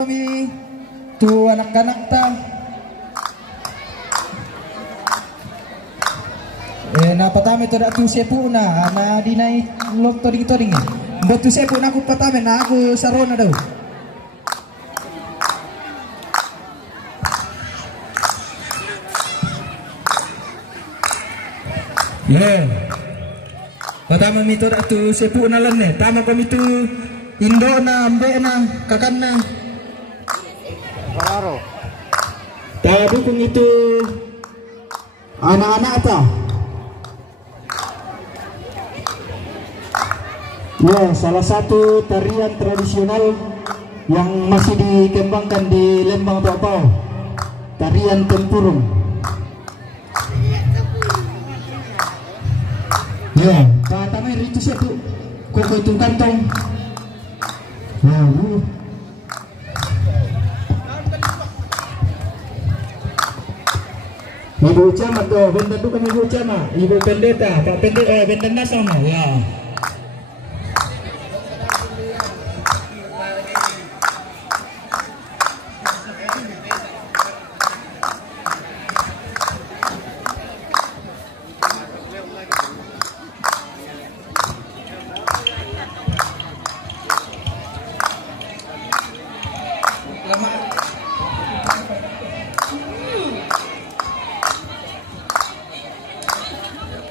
Kami tu anak-anak ta napatami to da tu sepu na dinay lok to ding do tu sepu na aku patami na aku sarona daw patama mi to da tu sepu na lan ne tama kami tu indo na ambe na kakan na Pararo. tahu dukung itu anak-anak apa? Ya, salah satu tarian tradisional yang masih dikembangkan di Lembang Bapau, tarian tempurung. Ya, pertama itu satu koko itu kantong. Ibu Camat tuh, bentar tuh kami Ibu Camat, Ibu Pendeta, Pak Pendeta, Pendeta sama, ya.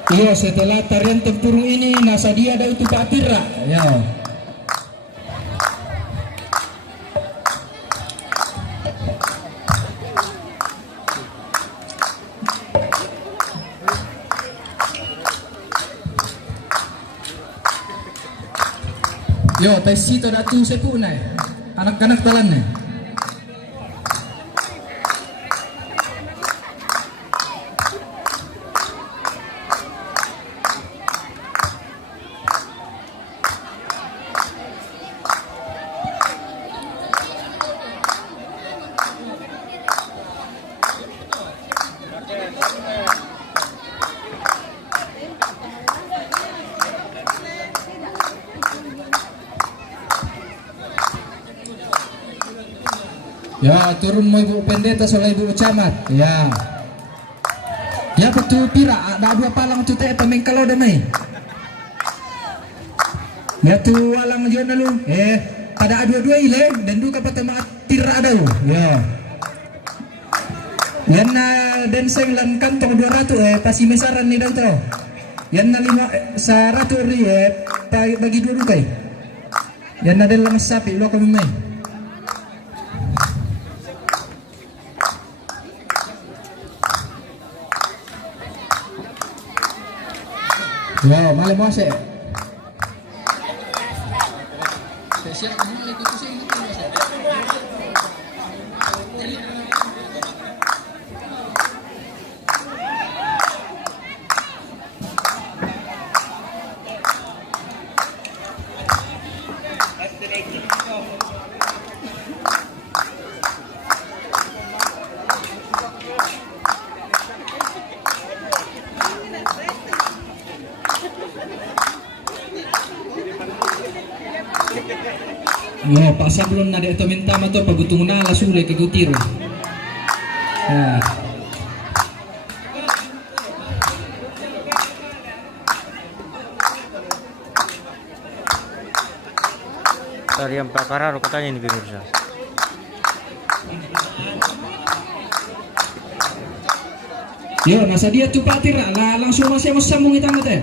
Iya, setelah tarian tempurung ini nasa dia ada untuk Pak Tira, ya. Yo, tes situ ada tu sepu nih, anak-anak talan nih. Ya, turun mau Ibu Pendeta soal Ibu Camat. Ya. Ya betul pira ada dua palang tu teh pemain kalau damai. Ya tu alang jona lu. Pada dua-dua ile dan duka patama tira ada. Ya. Yan na denseng lan kantong 200 pasi mesaran ni daw to. Yan na 5 sa rato ri bagi dua kay. Yan na lang sapi lo kami may. Ya, malam masa. Siap mulai ikut sih gitu masa. No, Pak Sablon na dito minta mato pagutung na la sule ke gutiro. Ya. Tarian Pak Pararo katanya ini pemirsa. Yo, nasa dia tu Pak Tira lah langsung masih sambung kita teh.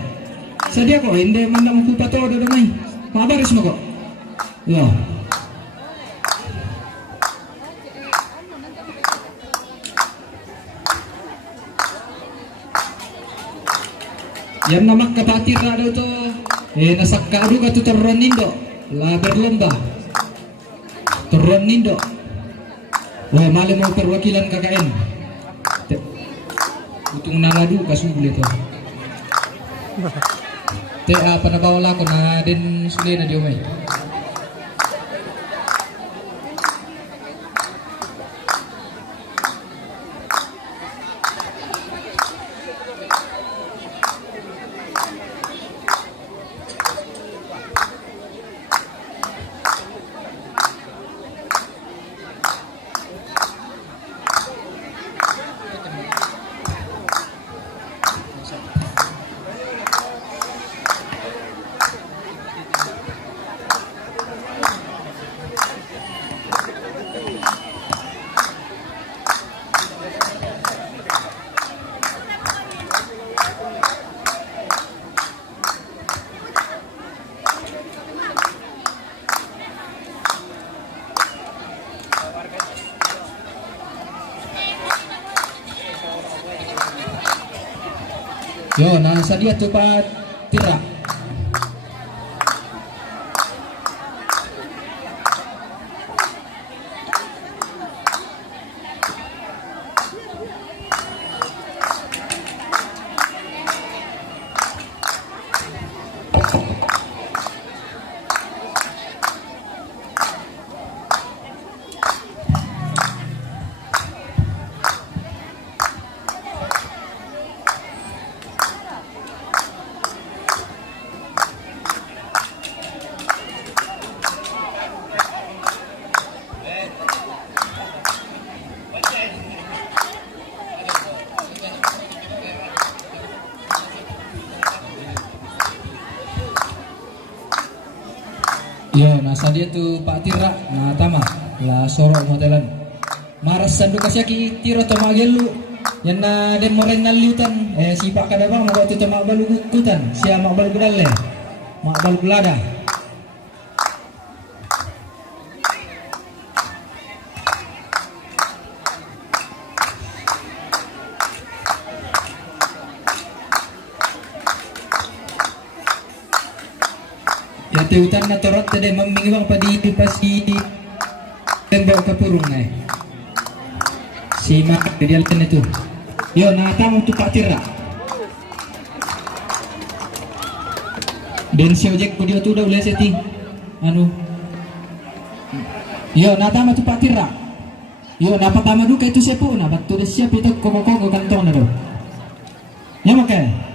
Sadia kok hindi mandang ku pato do damay. Mabaris mo kok. Yo. Yang nama kapatir ada itu nasak kadu katu turun nindo la berlomba turun nindo. Wah, malam mau perwakilan KKN butung naladu kasubli to te apa na bawala ko na din suli na diomay. Yo, nasa dia tu Pak Tira. Yo, nasa dia tu Pak Tira, nah tama, lah sorok modelan. Maras sandu kasyaki tiro to magelu, yan na den moren naliutan, si Pak Kadabang mau tu mak balu kutan, siya mak balu gudalle, mak balu gulada. Ya teutan na torot tade mamingwang padi pasi tembok kapurung na si mak dia lihat itu. Yo na tamu tu Pak Tira. Den si ojek dia tu dah boleh setting anu. Yo na tamu tu Pak Tira. Yo na pertama duka itu siapa na batu dia siap itu koko kantong na do. Ya makan.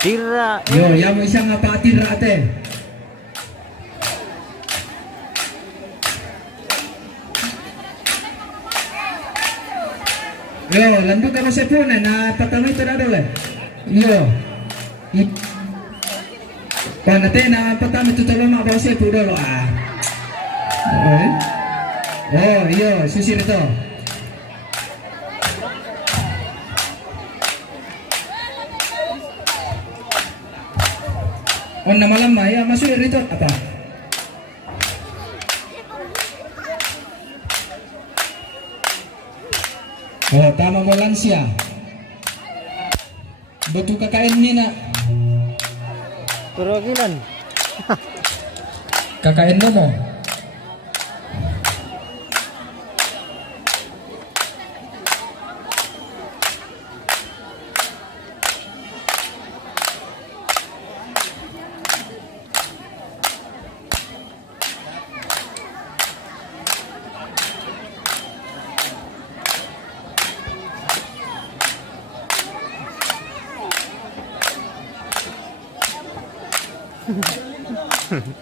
Tira. Yo, yang mau isang apa Tira teh? Yo, landu kano sepuna na pertama itu ada le. Yo. Panate na pertama itu tolong mak bawa sepu dulu ah. Oh, iya, susir itu. Oh, nama lama ya masuk itu apa? Oh, tama mo lansia. Betul KKN ni nak. Perwakilan. KKN mo.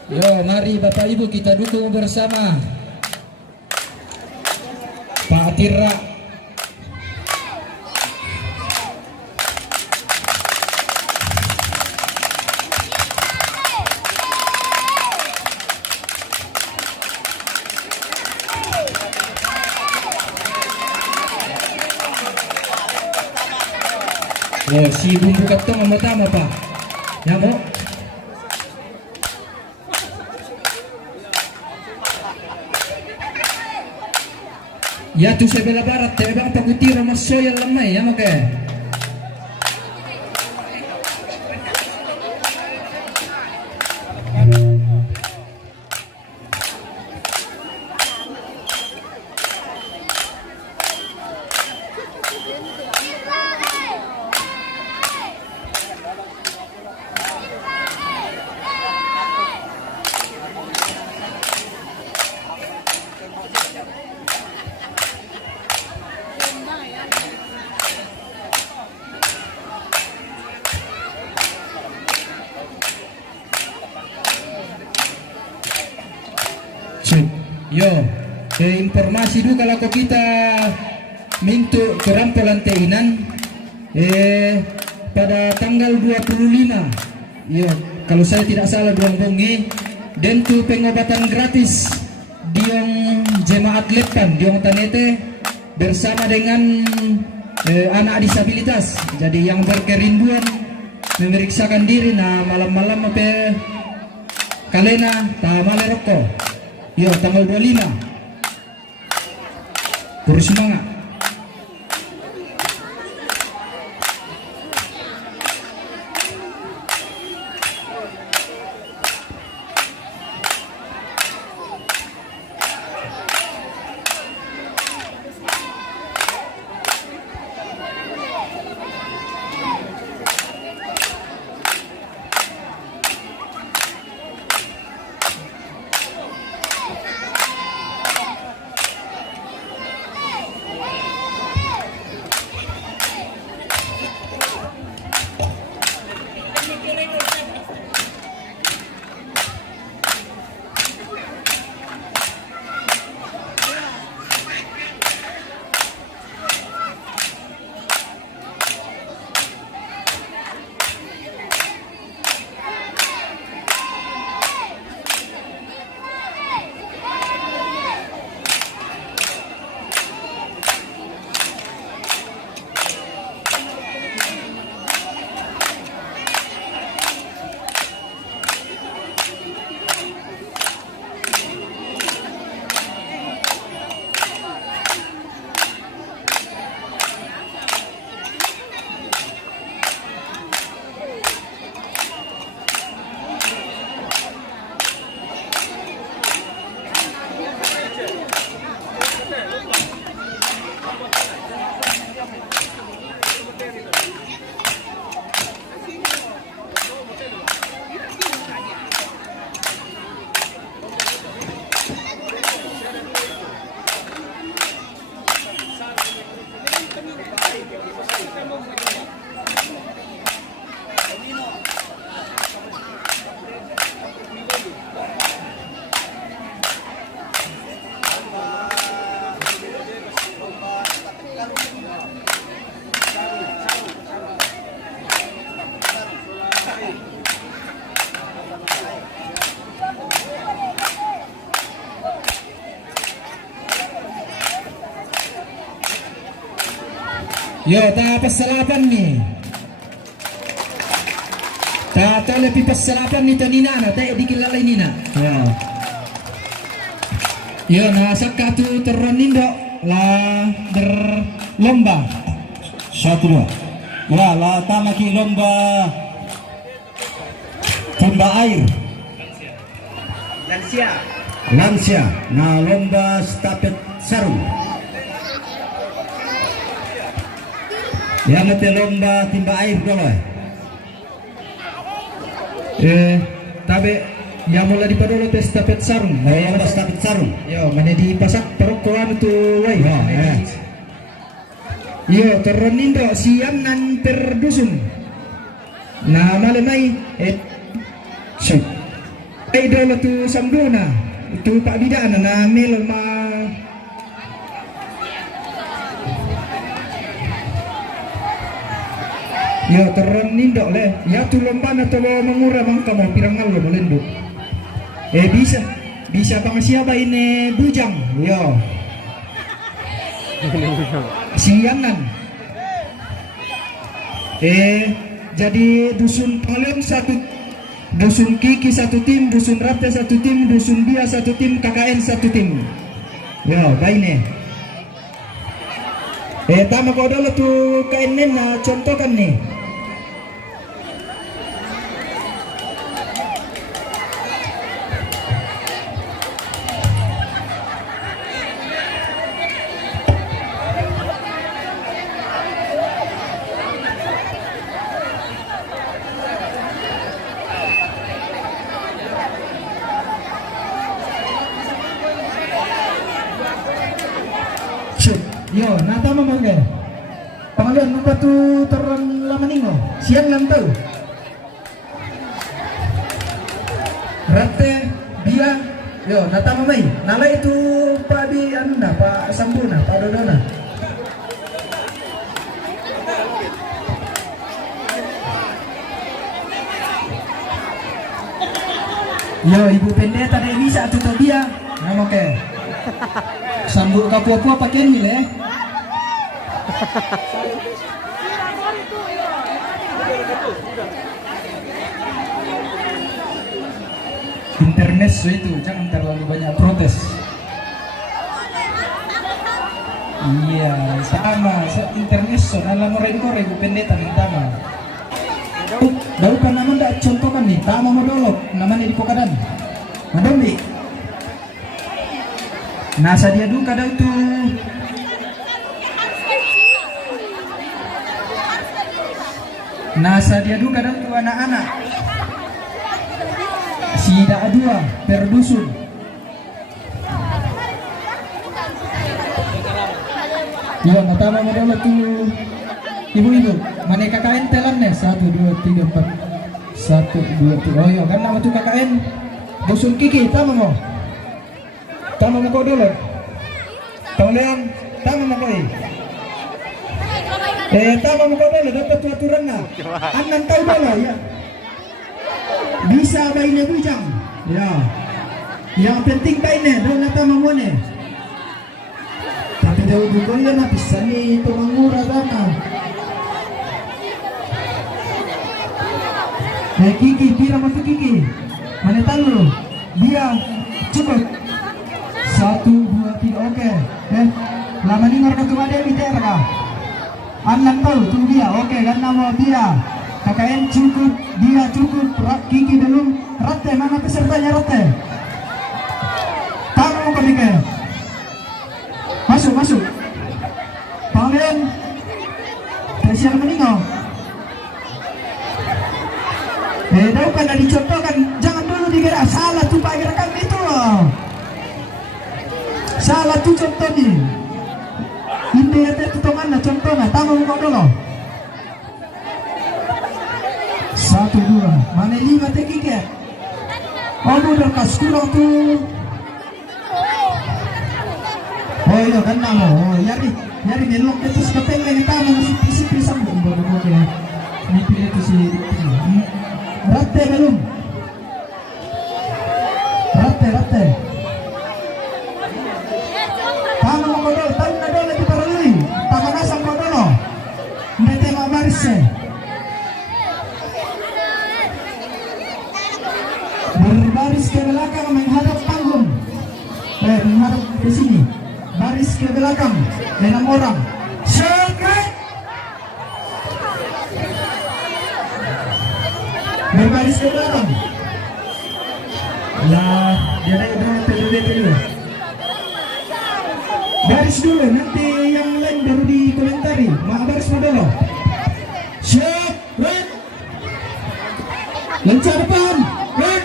Yo, mari Bapak Ibu kita dukung bersama Pak Tira. Yo, si bumbu katong ang matama pa. Ya mo? Ya tu sebelah barat, bang pagutira mas soya lamay, ya oke. Yo, informasi dulu kalau kita minta kerampolan teinan pada tanggal 25. Yo, kalau saya tidak salah bongi dan tu pengobatan gratis diong jemaat lepan diong tanete bersama dengan anak disabilitas. Jadi yang berkerinduan memeriksakan diri nah malam-malam apa kalena ta male rokok. Yo, tanggal 25. Terus semangat. Yo, ta pasalapan ni. Ta lebih pasalapan ni Nina na, ta di kilala Nina. Ya. Yo, nasa katu teronindo la berlomba. 1-2. Ya, la tamaki lomba timba air. Lansia. Nah, lomba stafet sarung. Ya, mete lomba timba air dulu. Tabe ya mulai di padolo tes stafet sarung. Lomba stafet sarung. Yo, mana di pasak perokoan tu, woi. Yo, teronindo siam nan perdusun. Nah, malamai Sip. idol tu samduna. Itu Pak Bidana na mel ma. Yo, teronindo le. Ya tu lomba na to mengura mangka mo pirangal lo melendo. Bisa bang siapa ini bujang. Yo. Siangan. Jadi dusun Palem satu, dusun Kiki satu tim, dusun Rate satu tim, dusun Dia satu tim, KKN satu tim. Yo, baine. Tama ko dulu tuh KNN na contohkan nih. Yo, nata mamangga. Pangalian lupa tu terang lama ningo. Siang lantau. Rate Dia. Yo, nata mamai. Nala itu Pak Bi anda, Pak Sambuna, Pak Dodona. Yo, Ibu Pendeta ada bisa tutup dia. Nah, oke. Sambut kapua-pua pakai ini le. Intermezzo itu, jangan terlalu banyak protes. Iya, sama, intermezzo, alam mo rin ko, rego pendeta ng tama. Daw ka naman da, contoh kan nih, tama mo dolok, naman di pokadan. Madami. Nasa dia duka daw tuh. Nasa dia duka daw tuh anak-anak. Sida dua per dusun. Iya, matama mo daw tuh. Ibu-ibu, mana KKN telannya? 1, 2, 3, 4. 1, 2, 3. Oh iya, kan nama tuh KKN. Dusun Kiki, tama mo. Tama mo ko dulu. Tolong, tama mo ko tama mo ko dulu, dapat aturan na. Anan tahu dulu ya. Bisa bayi bujang. Ya. Yang penting bayi daw na tama mo ne. Tapi daw dugo yan na bisa ni tumangura dana. Kiki, pira mo Kiki. Mana tahu? Dia cukup. 1, 2, 3, oke. Lama nih ngarga tuh ada biter kah? Anak tahu tuh dia, oke kan nama dia. KKN cukup, dia cukup. Kiki belum. Rate mana pesertanya Rate? Kamu mau ke masuk. Panggil. Spesial meninggal. Daw kan dicontohkan, jangan dulu digerak. Salah tuh Pak gerakan itu. Salah tuh contohnya. Ini ada tutongan contohnya. Tamu muka dulu. 1, 2. Mana 5 tekiknya? Oh udah kas kurang tuh. Oh iya kan nama. Oh yari belok itu sekepeng lagi tamu masih pisang belum. Ini pilih itu si Rate belum. Rate. Kamu mau kodol, tahu nado lagi paralui. Tangan asam kodolo. Mbete mau barisnya. Berbaris ke belakang menghadap panggung. Menghadap ke sini. Baris ke belakang. 6 orang. Secret. Berbaris ke belakang. Lah, dia naik dulu. Baris dulu, nanti yang lain baru dikomentari. Baris dulu. Siap, red. Lancar depan, red.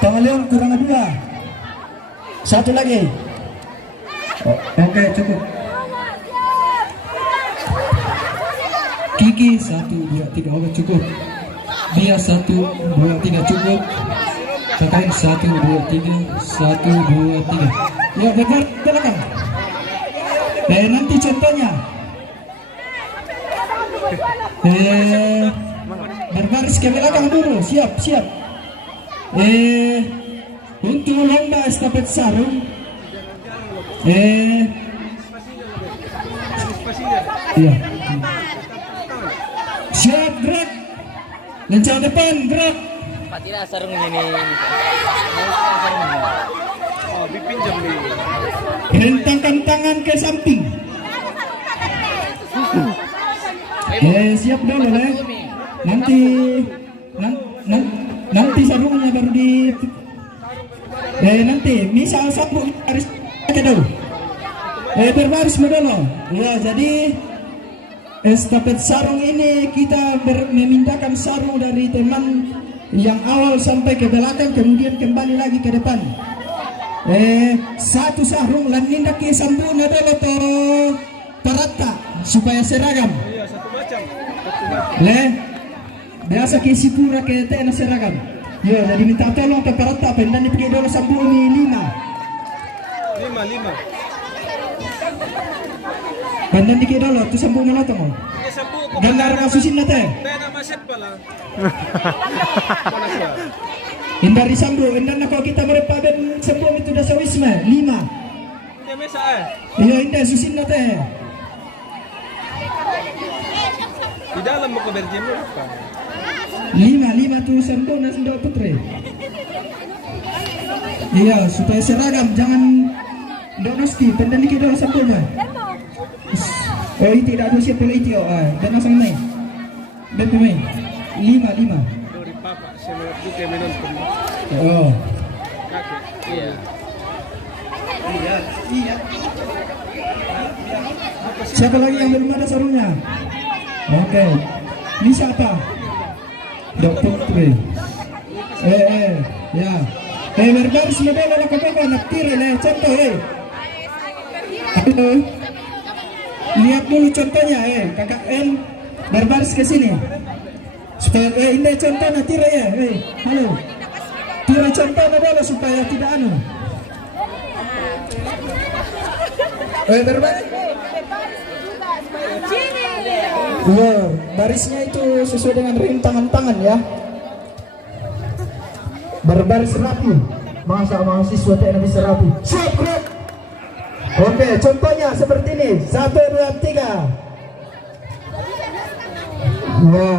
Tangan Leon kurang 2. 1 lagi. Oke, cukup. Kiki 1, 2, 3. Oke, cukup. Dia 1, 2, 3 cukup. KKN 1, 2, 3. 1, 2, 3. Ya, benar, belakang. Nanti contohnya. Berbaris ke belakang dulu. Siap. Untuk lomba estafet sarung. Iya. Siap, gerak. Lancar depan, gerak. Patilah sarung ini. Oh, dipinjam nih. Hentangkan tangan ke samping. Siap dulu lah. Nanti sarungnya baru di. Nanti misal sambung harus pakai dulu. Berbaris dulu. Ya, jadi estafet sarung ini kita memintakan sarung dari teman yang awal sampai ke belakang, kemudian kembali lagi ke depan. Satu sarung lan nindak ke sambungnya dulu toh parata supaya seragam. Iya, satu macam. Biasa ke sipura ke tena seragam. Ya, jadi minta tolong ke parata pendan dipikir dulu sambung ini 5. Pendan dikit dulu tu sambung mana tu mau? Gambar kasusin nate. Tena maset pala. Hindari sambung, hindan nak kita berpadan sambung itu dah sawisma 5. Iya, indah susin na teh. Di dalam mau ke Belgium apa? Lima tulisan bonus Indo Putri. Iya, supaya seragam, jangan donosti, pendani kita sampulnya. Oh, itu tidak ada siapa lagi dan asal naik. Dan pemain. Lima. Dari papa, saya buka minum. Oh. Iya. Siapa lagi yang belum ada sarungnya? Oke. Ini siapa? Dok Putri. Ya. Berbaris model ala kapal nak tiri contoh Halo. Lihat dulu contohnya kakak M berbaris ke sini. Supaya ini contoh nak tiri halo. Tira contoh adalah supaya tidak anu. Berbaris. Barisnya itu sesuai dengan rintangan ya. Berbaris rapi. Masa mahasiswa tidak bisa rapi. Siap, Greg. Oke, contohnya seperti ini. 1, 2, 3. Nah,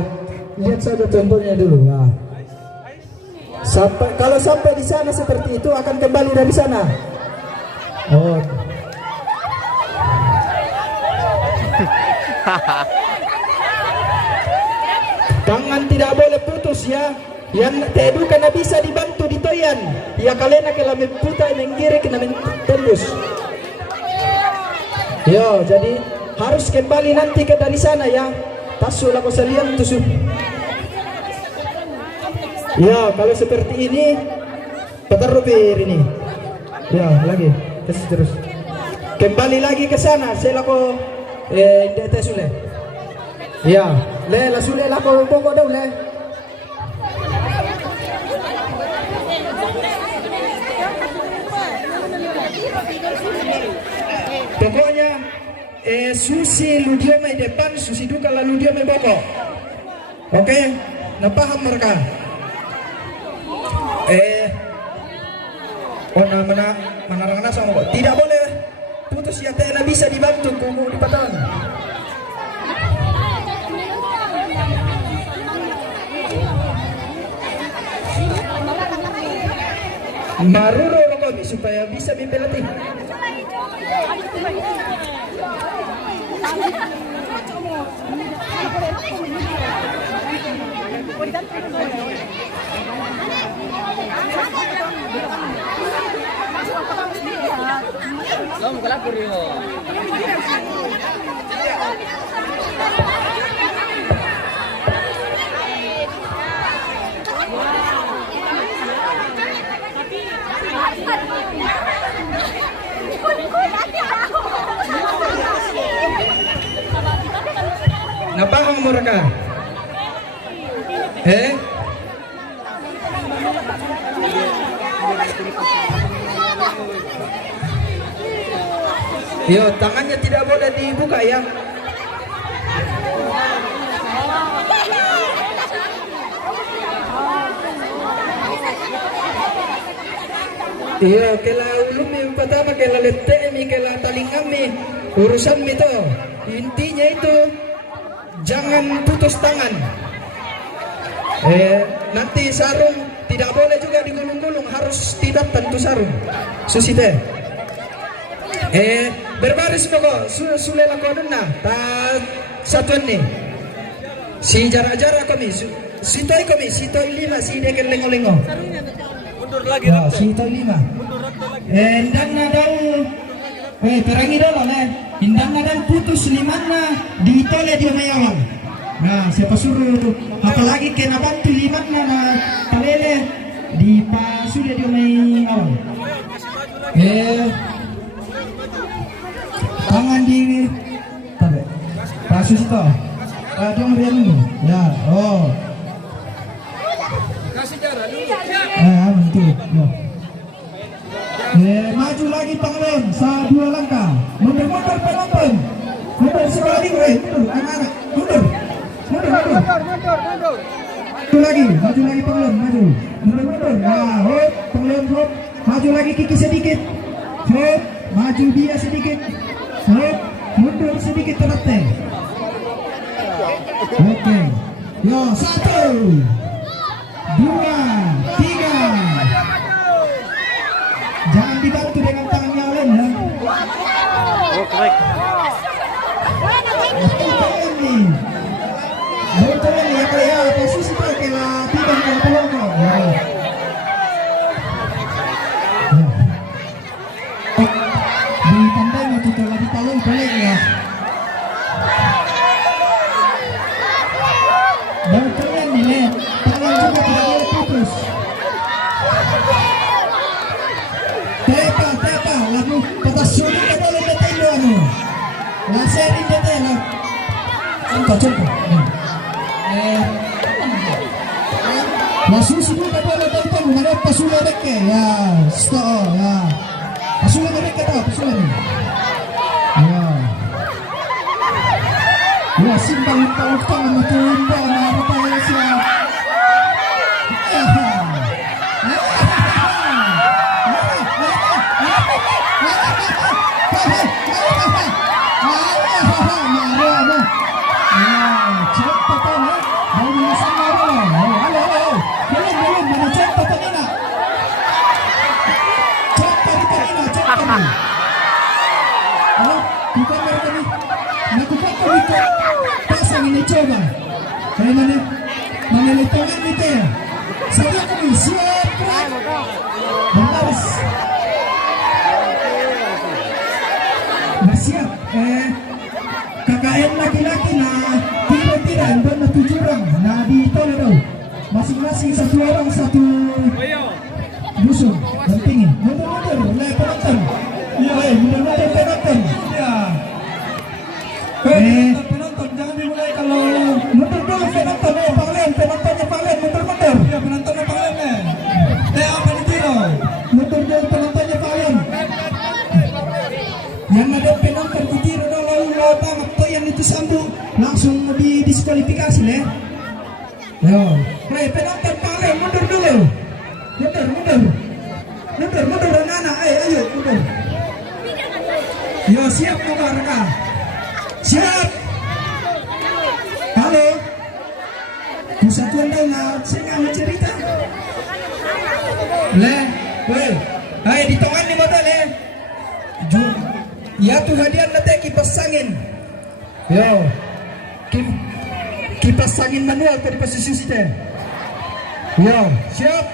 lihat saja contohnya dulu. Nah. Kalau sampai di sana seperti itu akan kembali dari sana. Oh. Tangan tidak boleh putus ya. Yang tedu karena bisa dibantu di toyan. Ya kalian akan lebih putar menggiri kena tembus. Yo, jadi harus kembali nanti ke dari sana ya. Tasul aku selian tuh. Ya, kalau seperti ini peterupir ini. Ya, lagi terus. Kembali lagi ke sana. Saya laku tes ule. Ya, lasule laku pokok dah ule. Pokoknya susi ludio mai depan, susi duka lalu dia mai boko. Oke, nah paham mereka. Mana sama kok. Tidak boleh putus ya, tidak bisa dibantu kumu di patan. Maruro kami supaya bisa mempelatih. Napahang mereka? Yo, tangannya tidak boleh dibuka ya. Iya, kela ulumi pertama kela letemi kela talingami urusan itu. Intinya itu jangan putus tangan. Nanti sarung tidak boleh juga digulung-gulung, harus tidak tentu sarung. Susite. Berbaris pokok sulle lakodena ta satuan nih. Si jarak-jarak kami, sitoi 5 si dekel lengo-lengo. Mundur lagi sitoi 5. Endang nadau perangi dulu indang nadang putus limana ditole dia mayawang. Nah, siapa suruh apalagi kena bantu limana na talele di pasudah dia mayawang. Tangan di pasus itu. Dong dia dulu. Ya, oh. Kasih jarak dulu. Betul. Maju lagi Panglon, 2 langkah. Mundur penonton. Mundur sekali, mundur anak-anak. Mundur. Maju lagi Panglon, maju. Mundur. Nah, hop, Panglon hop. Maju lagi Kiki sedikit. Hop. maju dia sedikit. Hop, mundur sedikit terate. Oke. Yo, 1, 2, 3. Jangan dibantu dengan tangan yang lain ya. Oh, baik. Betul nih. Betul nih ya kayak posisi pakai lah tidak kalau peluang kok. Di tandanya tuh kalau di palung boleh ya. Betul nih, tangan juga tidak boleh putus. Tepa, lalu kata sulit ka boleh detendo ano. La serie detendo. Contoh. La susunod ka boleh detendo, ngano pasulod ke ya. Stop ya. Pasulod ka to, pasulod. Ya. Ya simbang utang na tumba na apa pa siya. Coba, kayak mana litangan gitu ya. Saya kami siap, bagus. Siap, KKN laki-laki nah tira-tira dan na 7 orang. Nah di Toledo, masing-masing 1 orang 1 musuh. Pentingin, mundur-mundur, mulai penonton. Iya, mundur-mundur penonton. Ya. Penonton jangan dimulai kalau mundur dulu penontonnya Panglen mundur. Iya penontonnya Panglen apa ditiro? Mundur dulu penontonnya Panglen. Yang ada penonton ditiro dulu banget tuh yang itu sambung langsung didiskualifikasi deh. Yo, penonton Panglen mundur dulu. Mundur anak-anak, ayo mundur. Yo siap rekan. Siap. Halo. Persatuan Daunat, saya nggak cerita. Weh, hai di tongan ni modal ya tuh hadiah nanti kipas angin. Yo, kipas angin manual tadi posisi kita. Yo, siap.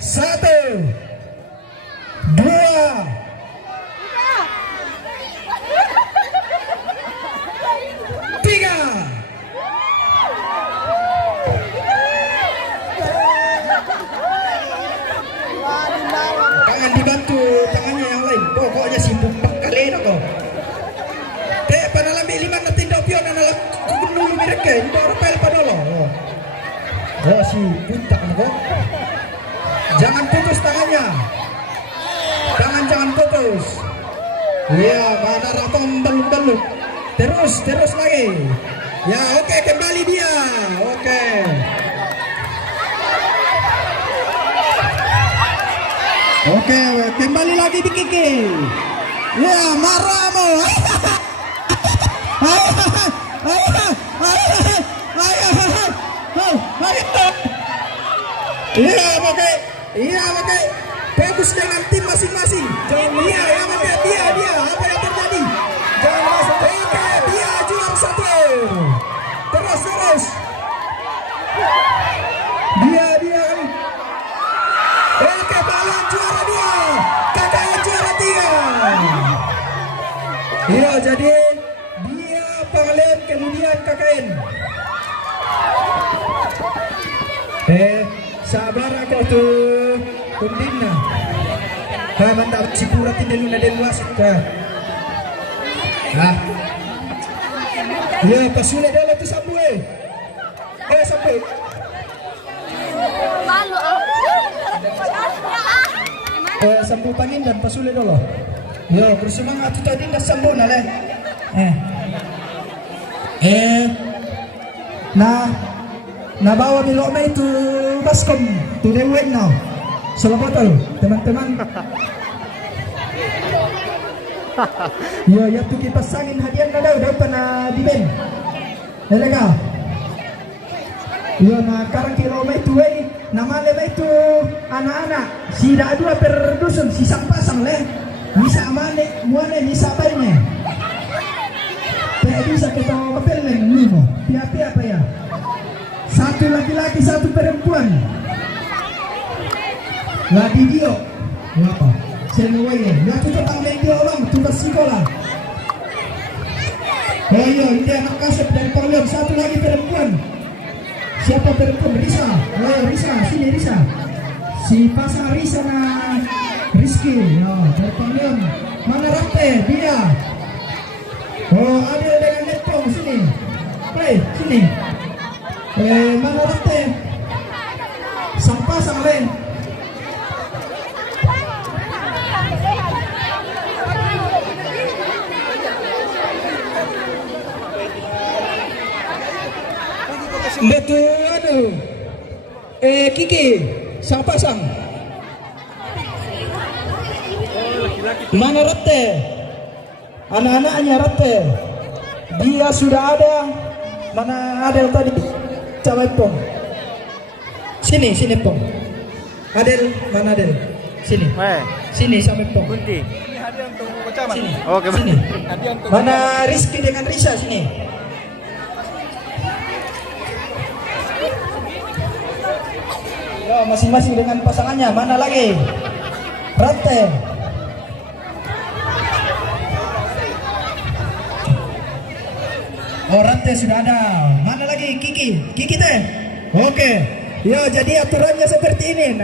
1, 2. Jangan dibantu tangannya yang lain. Pokoknya sibuk kalian kok. Kayak pada lambi 5 na tindaw pion na lang kugunulu mereka. Hindi rapel pa dolo. Oh si puntak na ko. Jangan putus tangannya. Jangan putus. Iya, mana rapang belum. Terus lagi. Ya, oke, kembali dia. Oke. Oke, kembali lagi di Kiki. Ya, Maramo. Iya, pakai. Bagus dengan tim masing-masing. Jangan dia. Apa yang terjadi? Jangan masuk. Dia juara 1. Terus. Dia. Oke, Balon juara 2. KKN juara 3. Iya, jadi dia Panglen kemudian KKN. Sabar ako tuh kundina. Mantap sipurat din na din wasit ka. Ya pasulit dala tu sambu sambu. Malu Sambu pangin dan pasulit dulu. Yo bersemangat kita din sambu na le. Nabawa ni Loma itu baskom to the win now. Selamat teman-teman. Yo, ya tu kipas angin hadiah na daw na di Ben. Talaga. Yo, na karang kilo may tuway. Namale may tu anak-anak. Si dua per dusun, si pasang le. Bisa amane, muane, bisa bayne. Tidak bisa kita kapel ni mo. Pia-pia apa ya? Satu laki-laki, satu perempuan. Lagi dia. Apa? Senuai. Ya tu tentang media orang, tu sekolah. Oh iya, ini anak kasep dari Parlemen. Satu lagi perempuan. Siapa perempuan? Risa. Oh Risa, sini Risa. Si pasang Risa na Rizky. Ya, dari Parlemen. Mana Rate? Dia. Oh, ada dengan Nepong sini. Hei, sini. Mana Rate? Sang pasang lain. Betul, aduh. Kiki, sang pasang. Mana Rate? Anak-anaknya Rate. Dia sudah ada. Mana Adel tadi? Cabai Pong. Sini Pong. Adel, mana Adel? Sini. Sini sampai Pong. Kunti. Sini. Oke, Sini. Mana Rizky dengan Risa sini? Yo, masing-masing dengan pasangannya. Mana lagi? Rate. Oh, Rate sudah ada. Mana lagi? Kiki teh. Oke. Yo, jadi aturannya seperti ini.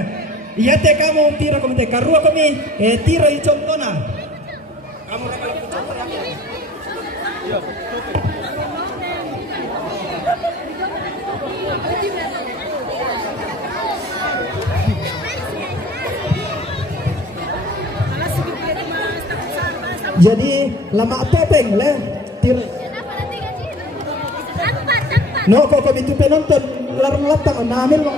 Iya teh kamu tiro kamu teh karua kami tiro i contohna. Kamu jadi lama topeng le tiro. No kok kami tu penonton larang latang namil lo.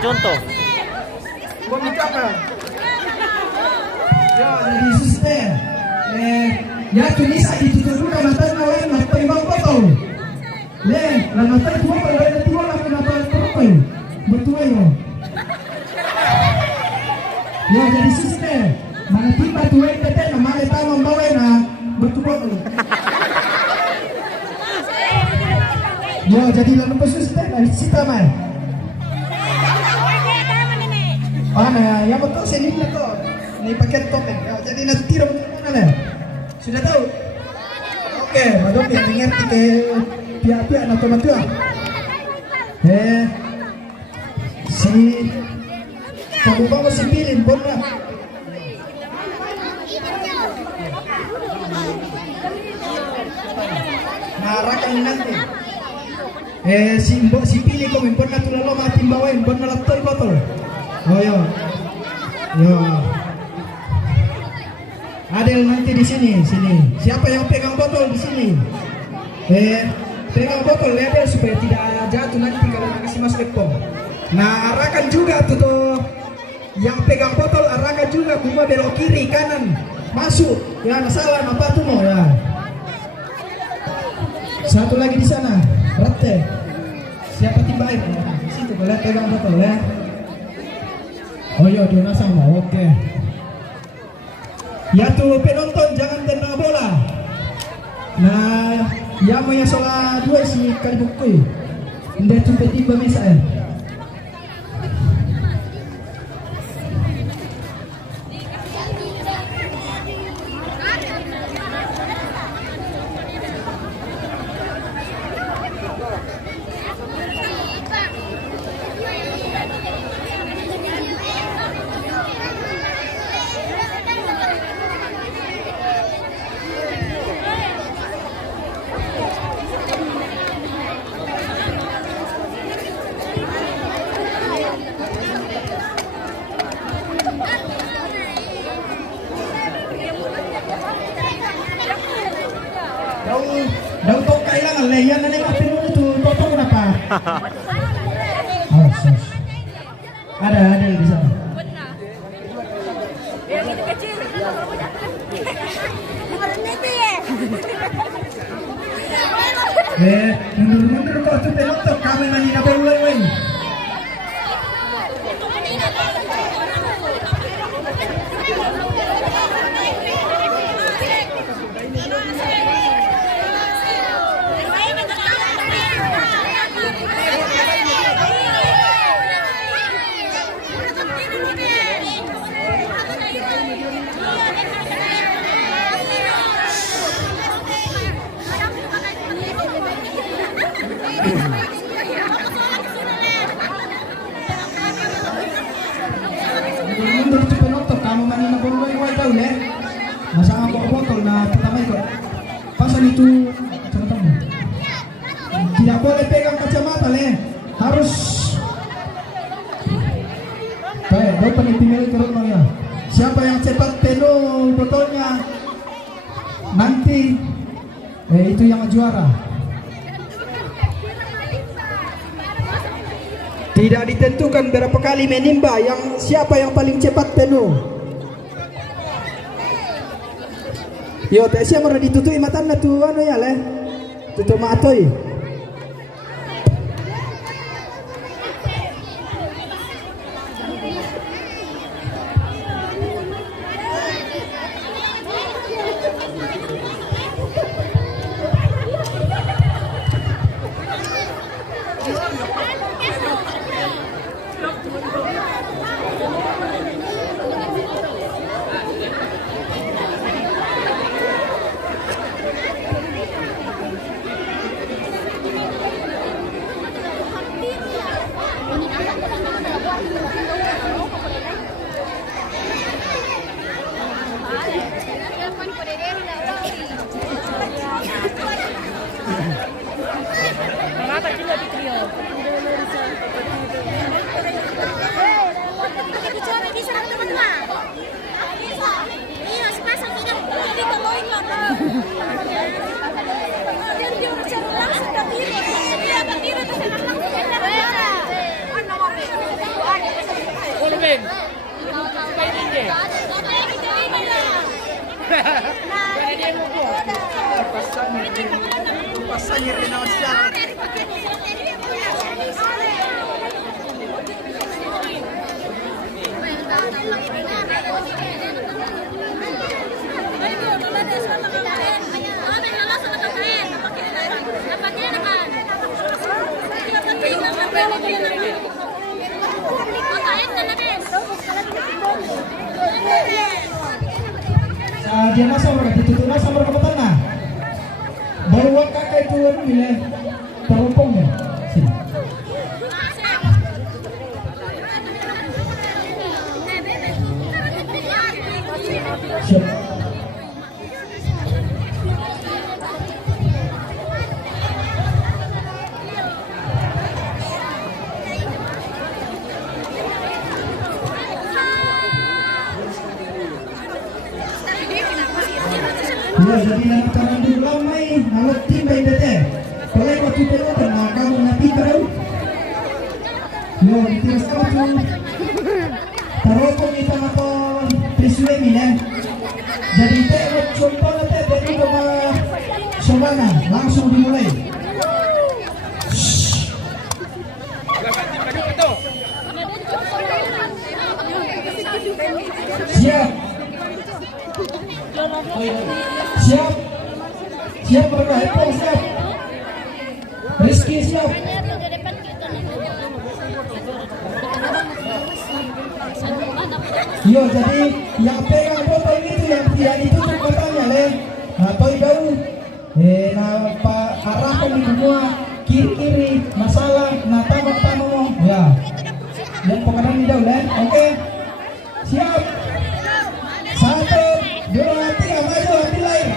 Contoh. Mau minta apa? Ya, jadi suster. Ya tulis itu dulu kan nanti lain nanti bang foto. Nanti dua kalau ada dua lah kenapa terus? Betul yo. Ya jadi suster. Mana tiba tuh tete nama kita membawa na betul. Ya jadi lalu suster dari situ mah. Mana ya betul sini betul. Ini paket topeng. Ya, jadi nanti tiro mana? Sudah tahu? Oke, baru mengerti ke pihak-pihak atau matua. Si kamu bawa si pilin bona. Narakan nanti. Si pilih kau bona tulalo mati bawain bona laptop botol. Oh yo. Adel nanti di sini. Siapa yang pegang botol di sini? Pegang botol Adel supaya tidak jatuh nanti kalau kasih masuk pom. Nah, arahkan juga tuh yang pegang botol arahkan juga kuma belok kiri kanan masuk. Ya, salah apa tuh mau ya. Satu lagi di sana, Rate. Siapa tiba air? Di situ boleh pegang botol ya. Oh iya, Dona sama, oke. Ya tuh penonton jangan kena bola. Nah, yang mau yang soal dua si kalibukui. Nda tuh tiba mesa ya. yan na lang atin mo ito. Totoo na pa. Oh, sus. Ada di sana. Mundur-mundur kok tuh penonton. Kami nani na baru. Mundur tu penonton, kamu mani na baru daw le. Masa ako botol na pitamay ko. Pasan itu catatan mo. Tidak boleh pegang kacamata le. Harus. Baik, dapat panitimili turun ya. Siapa yang cepat penuh botolnya nanti itu yang juara. Tidak ditentukan berapa kali menimba, yang siapa yang paling cepat penuh. Yo, siapa mau ditutui matanya tuh anu ya le, tutup matoi. Dia masa orang ditutup masa orang ke tanah. Baru kakak itu bila teropongnya. Sini. Siap. Ya, jadi nak taran dulu lamai, nak tiba ini. Kalau waktu itu pernah kamu nanti baru. Yo, ditiras kau tu. Teropong itu apa? Pisue ni Jadi teh contoh nanti dari koma Sobana langsung dimulai. Siap. Siap. Siap berapa? Siap. Rizky siap. Yo, jadi yang pegang botol itu yang tidak ditutup matanya le. Nah, toy baru. Arahkan di semua kiri masalah. Nah, tamu. Ya. Yang pengadaan ini dah le. Oke. Siap. 1, 2, 3 maju ambil air.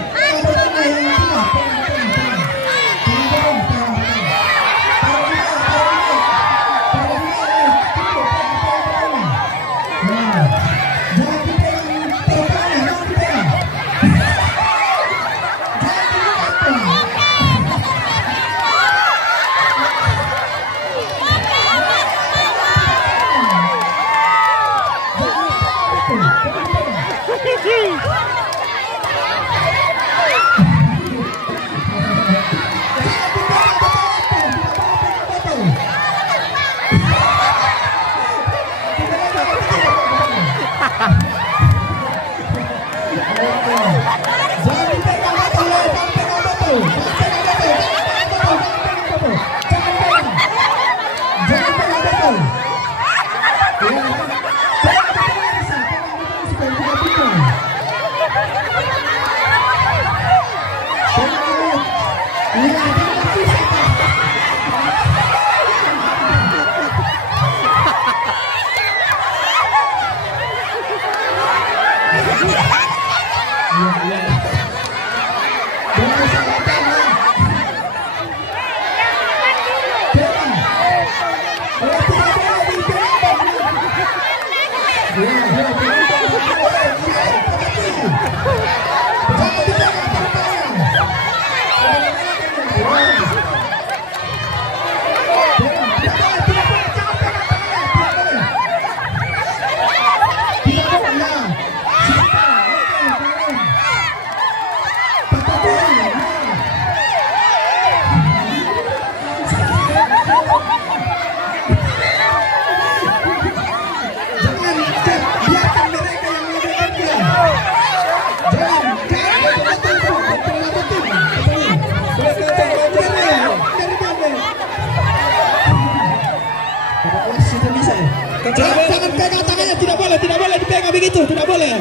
Jangan pegang tangannya, tidak boleh dipegang begitu, tidak boleh.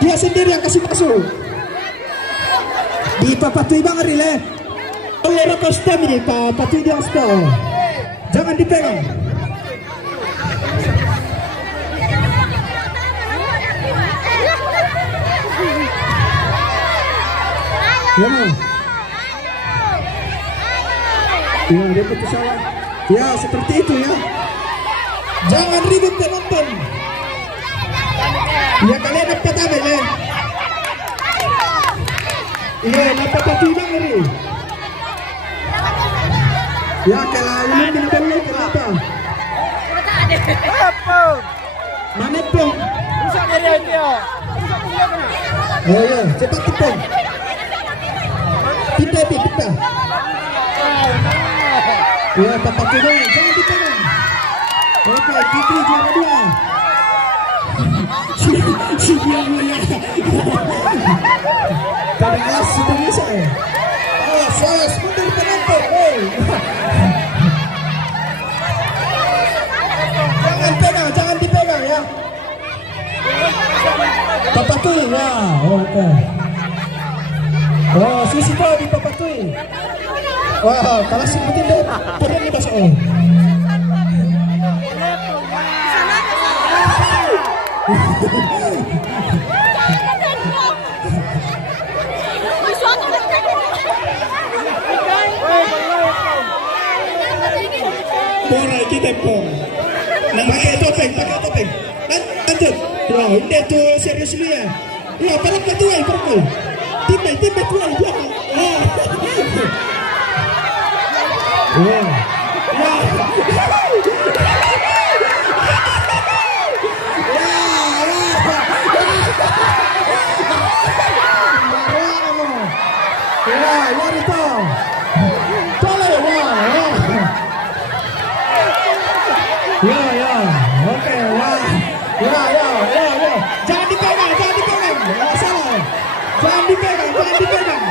Dia sendiri yang kasih masuk. Di papatui bang Rile. Oleh Rakostami, papatui dia stop. Jangan dipegang. Ya, ya dia putus salah. Ya seperti itu ya. Jangan ribut penonton. Ya kalian dapat apa ya? Iya dapat patuh bang ini. Ya kalau ini tidak boleh kenapa? Mana pun? Oh ya cepat tepung. Pindah. Ya dapat juga jangan dipegang. Oke, Kitri juara 2. Si dia mulia. Pada kelas sudah bisa ya. Oh, saya mundur penonton. Jangan dipegang ya. Papatui ya. Oke. Oh, sisi kau di papatui. Wow, kalau seperti itu, turun di bahasa oh. Borai kita pong. Nah, pakai topeng. Lanjut. Wah, ini tuh serius lu ya. Iya, perut tuai. Timbe tuai dia. Jangan dipegang. Salah. Jangan dipegang.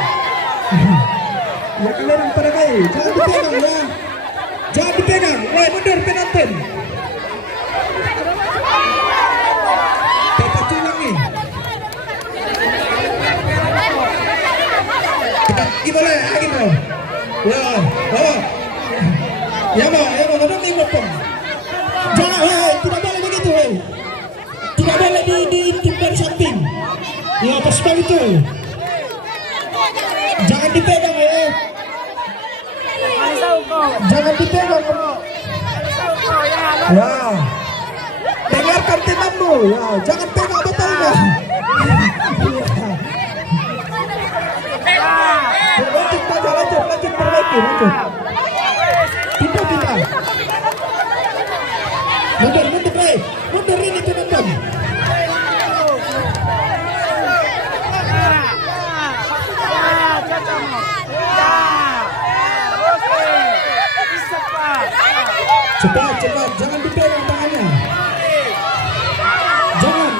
Ya kalian yang pada baik. Jangan dipegang ya. Jangan dipegang. Woi, mundur penonton. Kita tulangi. Gimana? Ya. Oh. Ya mau nih ngopong. Jangan, tidak boleh begitu, Tidak boleh diintip dari samping. Ya, pas itu. Jangan dipegang ya. Jangan dipegang kamu. Ya. Dengarkan temanmu. Ya, jangan pegang botolnya. Lanjut perbaiki. Pindah. Mundur ini penonton. Cepat, jangan dipegang tangannya. Jangan.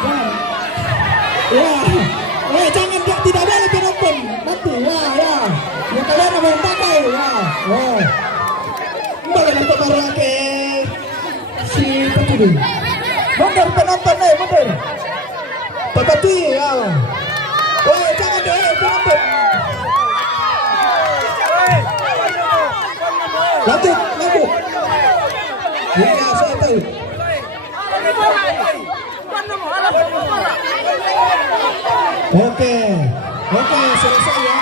Ya, jangan, tidak boleh penonton. Nanti, ya. Ya kalian mau pakai, ya. Boleh untuk pakai si Patudi. Mundur penonton, mundur. Patudi, ya. Jangan deh, penonton. Lanjut, lanjut. Ya, satu. Oke, selesai ya.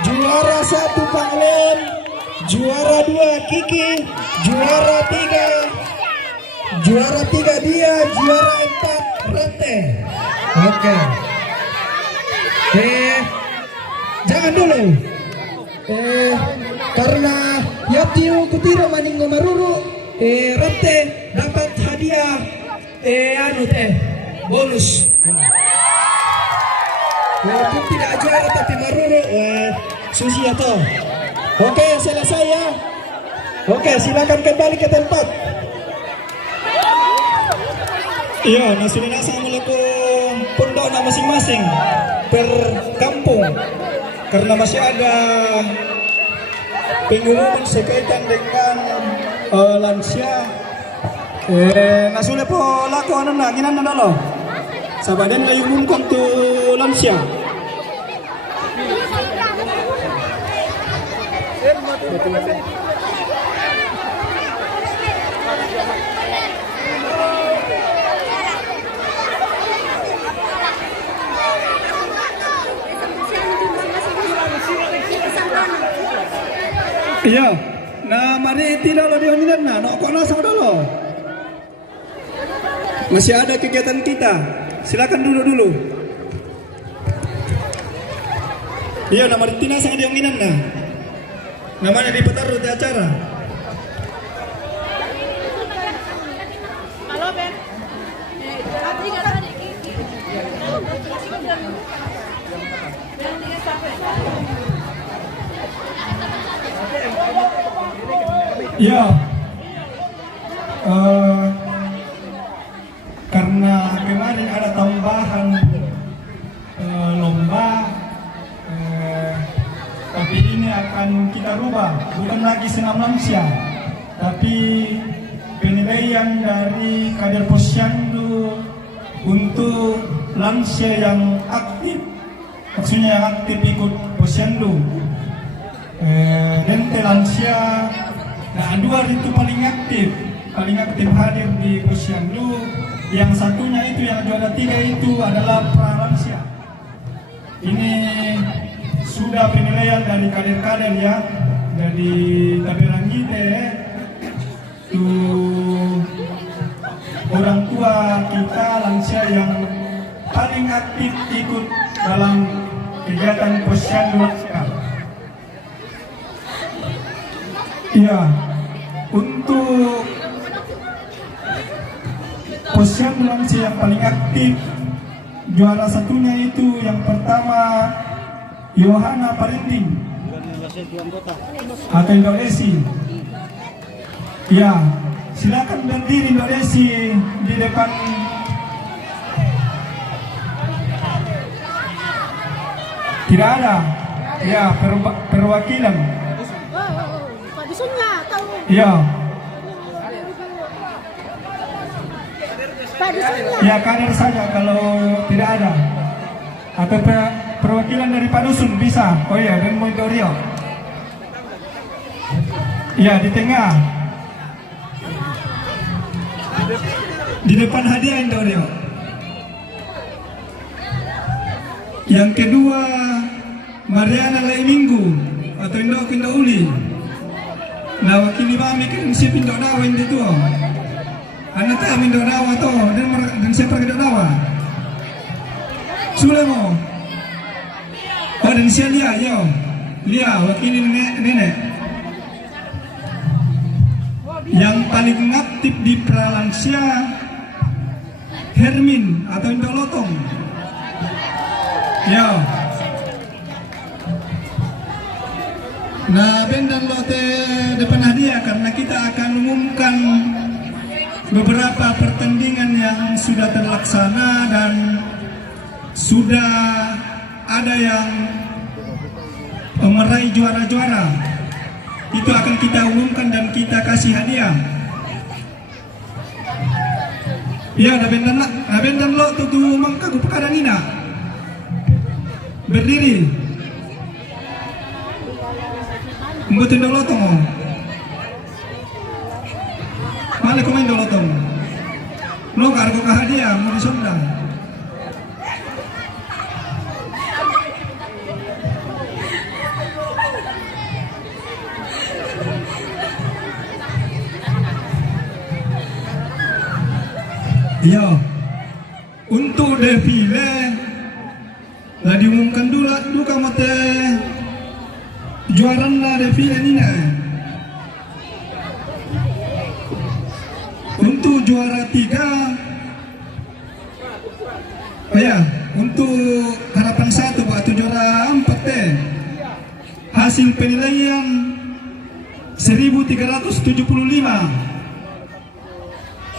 Juara 1 Panglen, juara 2 Kiki, juara 3 dia, juara 4 Rente. Oke. Jangan dulu. Karena Yatiu Kutiro Maning Maruru, Rente dapat hadiah bonus. Walaupun tidak juara tapi Maruru Susi atau. Oke, selesai ya. Oke, silakan kembali ke tempat. Iya, sudah melakukan pondok masing-masing per kampung karena masih ada pengumuman sekaitan dengan lansia. Sudah po laku ginan na dalo. Sabadan na umumkan tu lansia. Iya, nah mari tidak lo dihoninan nah, no kok nasa dulu. Masih ada kegiatan kita, silakan duduk dulu. Iya, nama Tina sangat dihoninan nah, namanya diputar di acara. Halo Ben. Ya, karena kemarin ada tambahan lomba, tapi ini akan kita rubah, bukan lagi senam lansia, tapi penilaian dari kader posyandu untuk lansia yang aktif, maksudnya yang aktif ikut posyandu, dan lansia. Nah, dua itu paling aktif hadir di posyandu. Yang satunya itu yang juara 3 itu adalah pralansia. Ini sudah penilaian dari kader-kader ya, dari Taberangite, tuh orang tua kita lansia yang paling aktif ikut dalam kegiatan posyandu. Iya, untuk posyandu lansia yang paling aktif, juara satunya itu yang pertama Yohana Parinting atau Indonesia. Ya, silakan berdiri Indonesia di depan. Tidak ada, ya perwakilan. Ya. Ya, kader saja kalau tidak ada. Atau perwakilan dari Pak Dusun bisa. Oh iya, dan Montorio. Ya, di tengah. Di depan hadiah Indorio. Yang kedua, Mariana Lai Minggu atau Indo Uli. Nah, wakili kami kan siapa Indo Dawa ini tu. Anak tak Indo Dawa tu dan siapa Indo Dawa? Sudah mo. Oh, dan siapa Lia? Lia, wakili nenek. Yang paling aktif di pralansia Hermin atau Indo Lotong. Ya. Nah, Ben dan Lote depan hadiah karena kita akan umumkan beberapa pertandingan yang sudah terlaksana dan sudah ada yang meraih juara-juara. Itu akan kita umumkan dan kita kasih hadiah. Ya, Ben dan Lo tutu mangkagu pekadan ina. Berdiri. Mbutin dulu tong. Mana komen dulu tong. Lo kargo ke hadiah mau disundang. Iya. Untuk defile lah diumumkan dulu duka mate juara lah defile ini nah. Untuk juara 3 ya, untuk harapan 1 atau juara 4 hasil penilaian 1375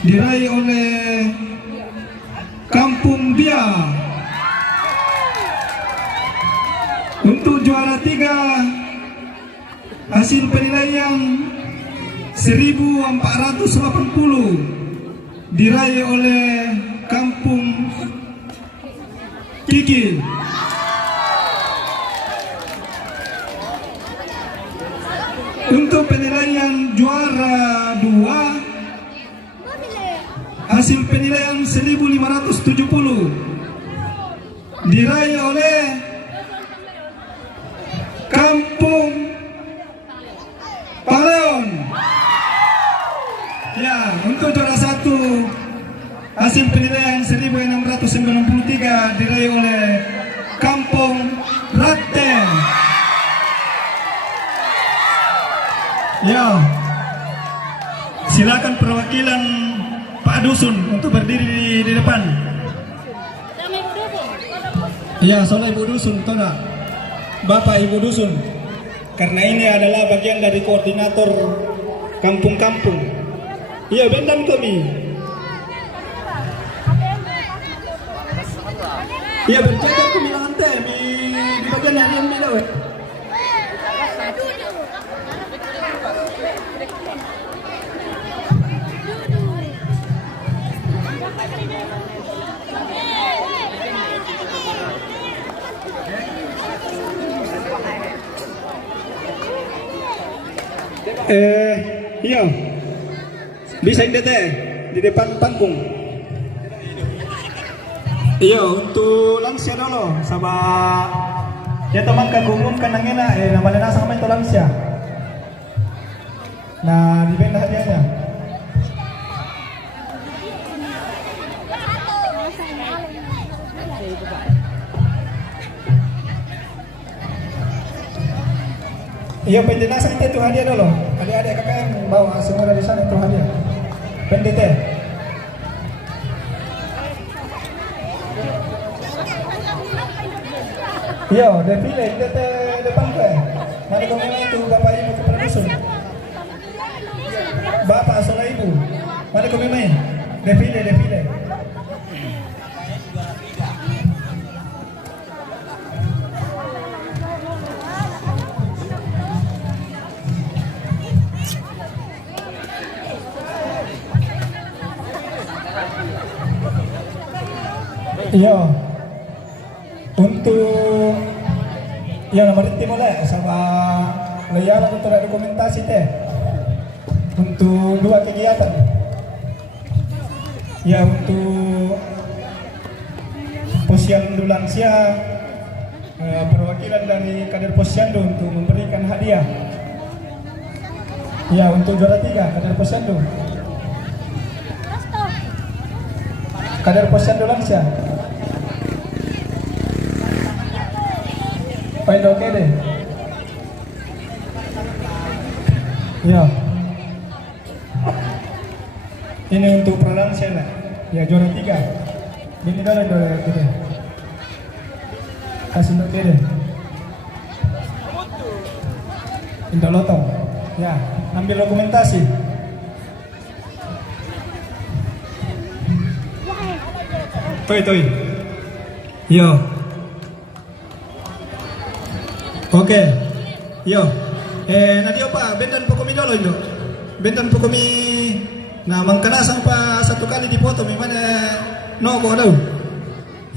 diraih oleh Kampung Bia. Untuk juara 3 hasil penilaian 1480 diraih oleh Kampung Kiki. Untuk penilaian juara 2 hasil penilaian 1570 diraih oleh Kampung Paleon. Ya, untuk juara 1 hasil penilaian 1693 diraih oleh Kampung Rate. Ya, silakan perwakilan Pak Dusun untuk berdiri di depan. Iya, soalnya Ibu Dusun, tahu nggak? Bapak Ibu Dusun. Karena ini adalah bagian dari koordinator kampung-kampung. Iya, bendan kami. Iya, berjaga kami lantai di bagian yang beda, weh. Iya, bisa ini teh di depan panggung. Iya, untuk lansia dulu, sama ya teman kagumum kan nangena nama nena sama itu lansia. Nah, di benda hadiahnya. Iya, penjenasan itu hadiah dulu. Adik-adik KKM bawa semua dari sana itu hadiah. Pendete. Iya, defile pendete depan ke. Mari kau itu Bapak Ibu Kepala Dusun. Bapak saudara Ibu. Mari kau main. Defile. Iya, untuk yang nomor itu mulai sama layanan untuk dokumentasi teh untuk 2 kegiatan. Ya, untuk Posyandu Lansia, perwakilan dari kader Posyandu untuk memberikan hadiah. Ya, untuk juara 3 kader Posyandu. Kader Posyandu Lansia. Baik, oke deh. Ya. Ini untuk pralansia lah. Ya, juara 3. Ini dalam juara 3. Kasih untuk dia deh. Indah lotong. Ya, ambil dokumentasi. Toi. Yo. Oke. Yo. Nadio Pak, bendan pokomi dulu Indo. Bendan pokomi. Nah, mangkana sampai 1 kali dipoto memang no kok tahu.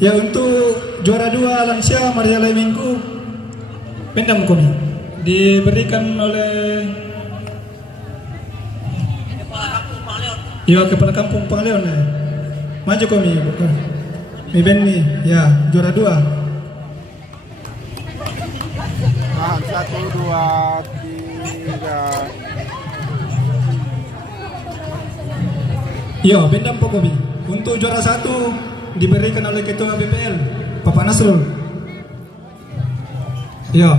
Ya, untuk juara 2 lansia Maria Lemingku bendan pokomi. diberikan oleh Kepala Kampung Pangleon ya. Maju kami. Mi Benny ya, juara 2. 1, 2, 3. Yo, bendam Pokomi. Untuk juara 1 diberikan oleh Ketua BPL, Bapak Nasrul. Yo.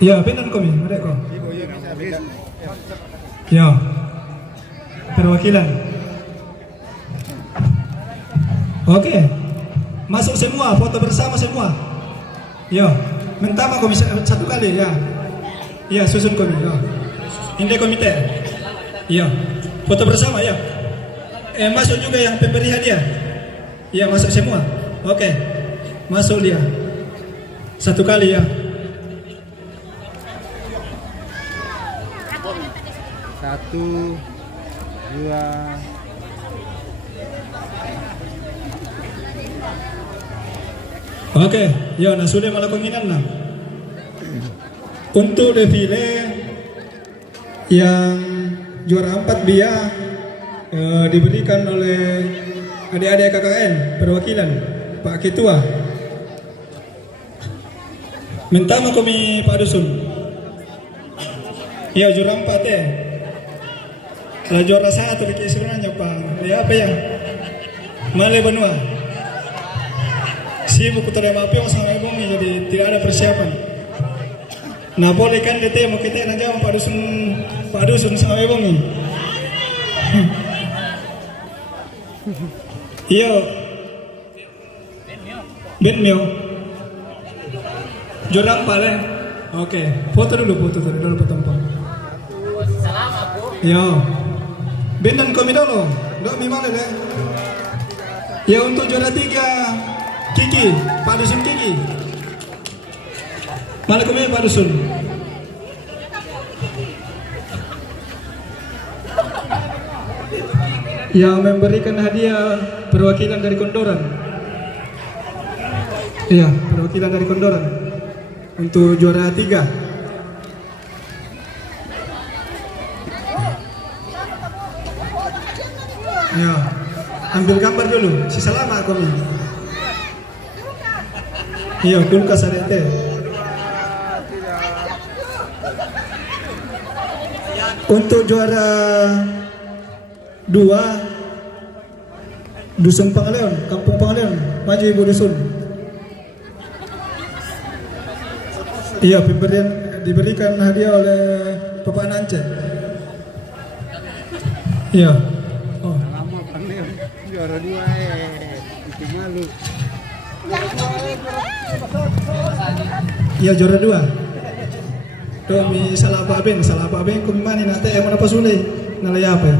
Ya, bendam kami, mereka. Ya. Perwakilan. Oke. Masuk semua, foto bersama semua. Yo. Mentama kami 1 kali ya. Iya, susun kami. Ya. Ini komite. Iya. Foto bersama ya. Masuk juga yang pemberi hadiah. Iya, masuk semua. Oke. Masuk dia. 1 kali ya. 1, 2. Oke, ya, nah sudah malah keinginan lah. Untuk defile yang juara 4 BIA diberikan oleh adik-adik KKN perwakilan Pak Ketua. Minta kami Pak Dusun. Ya, juara 4 ya. Kalau juara 1 sebenarnya Pak. Ya apa ya? Male Benua. Sibuk terima api sama ibu jadi tidak ada persiapan. Nah boleh kan kita mau kita aja Pak Dusun sama ibu nih. Iya. Benmio. Juara 4 ya. Oke, foto dulu potong. Iya. Bendan kami dulu. Dok mi mana deh? Ya untuk juara 3 Kiki, Pak Dusun Kiki. Mana kami Pak Dusun? Yang memberikan hadiah perwakilan dari Kondoran. Iya, perwakilan dari Kondoran. Untuk juara 3. Ya, ambil gambar dulu. Sisa lama kami. Iya, kulkas ada teh. Untuk juara 2 Dusun Pangleon, Kampung Pangleon, maju Ibu Dusun. Iya, diberikan hadiah oleh Bapak Nance. Iya. Oh. Lama Pangleon juara 2 itu malu. Iya, juara 2. Domi salah Pak Ben kumi mani nate mana pasule nalaya apa ya?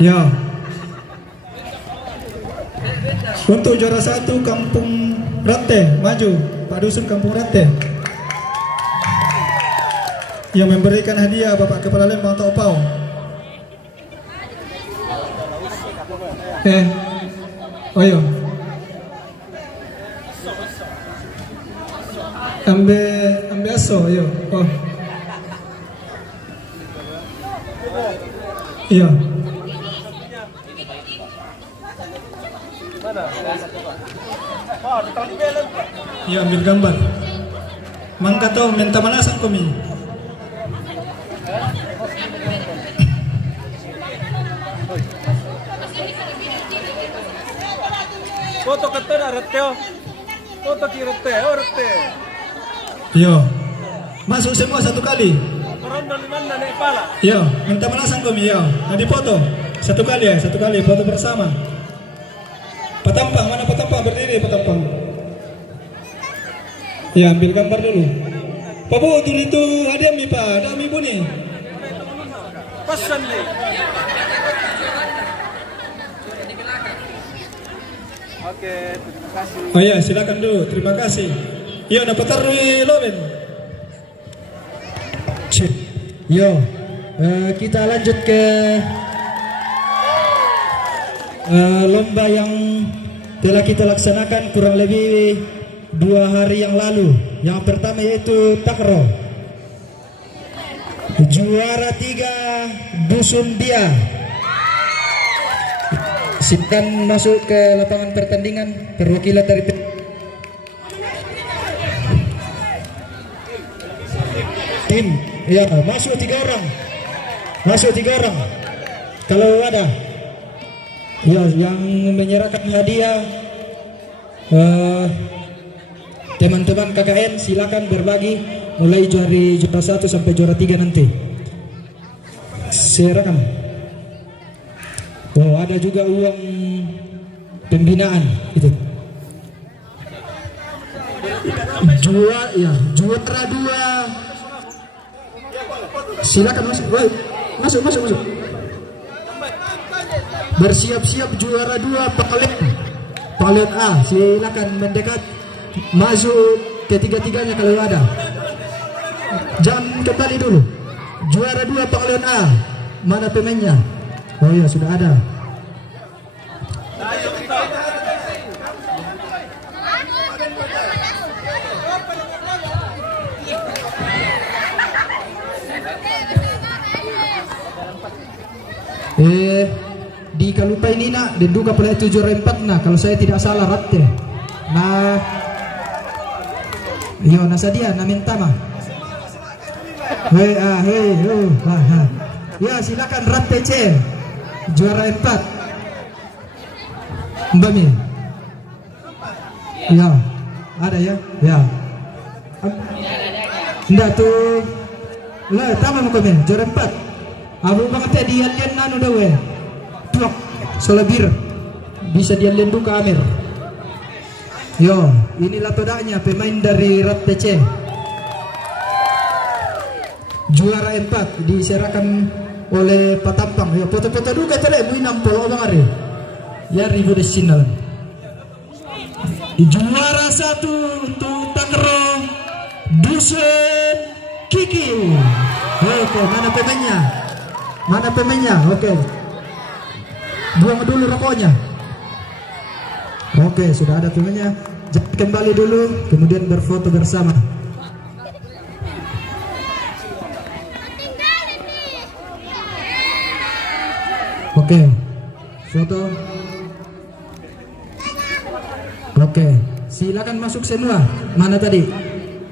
Ya. Untuk juara 1 Kampung Rate, maju Pak Dusun Kampung Rate. Yang memberikan hadiah Bapak Kepala Lembang Topau. Oh iya. Ambe aso yo. Oh. Iya. Iya, ambil gambar. Mangka tahu minta manasan kami. Foto katana reteo. Foto kirete, orte. Yo. Masuk semua 1 kali. Rondo limanda nek pala. Yo, minta manasan kami yo. Nah dipoto. 1 kali ya, 1 kali foto bersama. Patampang, mana patampang berdiri patampang. Ya, ambil gambar dulu. Pak Bu, itu hadiah mi Pak, ada mi Bu nih. Pesan nih. Oke, terima kasih. Oh ya, silakan dulu. Terima kasih. Yo, dapat taruh loben. Yo, kita lanjut ke lomba yang telah kita laksanakan kurang lebih 2 hari yang lalu. Yang pertama yaitu takraw. Juara 3 Dusun Bia. Silakan masuk ke lapangan pertandingan perwakilan dari tim. Ya, masuk 3 orang. Masuk 3 orang. Kalau ada ya yang menyerahkan hadiah teman-teman KKN silakan berbagi mulai juara 1 sampai juara 3 nanti. Serahkan. Oh, ada juga uang pembinaan itu. Juara 2. Silakan masuk. Woi, masuk. Bersiap-siap juara 2 Pangleon A. Silakan mendekat. Masuk ketiga-tiganya kalau ada. Jangan kembali dulu. Juara 2 Pangleon A. Mana pemainnya? Oh ya, sudah ada. Di kalupai ini nak diduga pula itu juara 4 nah kalau saya tidak salah ratte. Nah, yo nasa dia na minta mah. Ya silakan ratte C. Juara 4 Mbak Mi. Ya, ada ya? Ya. Enggak tuh. Lah, tama mo kami, juara 4. Abu banget dia lian nanu dawe. Tuak, solabir. Bisa dia lian duka Amir. Yo, inilah todanya pemain dari Rat PC. Juara 4 diserahkan oleh Patampang. Ya, foto-foto duka tadi mu nampol bang Ari. Ya ribu di sini. Juara 1 untuk Takraw Dusun Kiki. Oke, mana pemainnya? Mana pemainnya? Oke. Buang dulu rokoknya. Oke, sudah ada pemainnya. Kembali dulu, kemudian berfoto bersama. Oke, foto. Oke, silakan masuk semua. Mana tadi?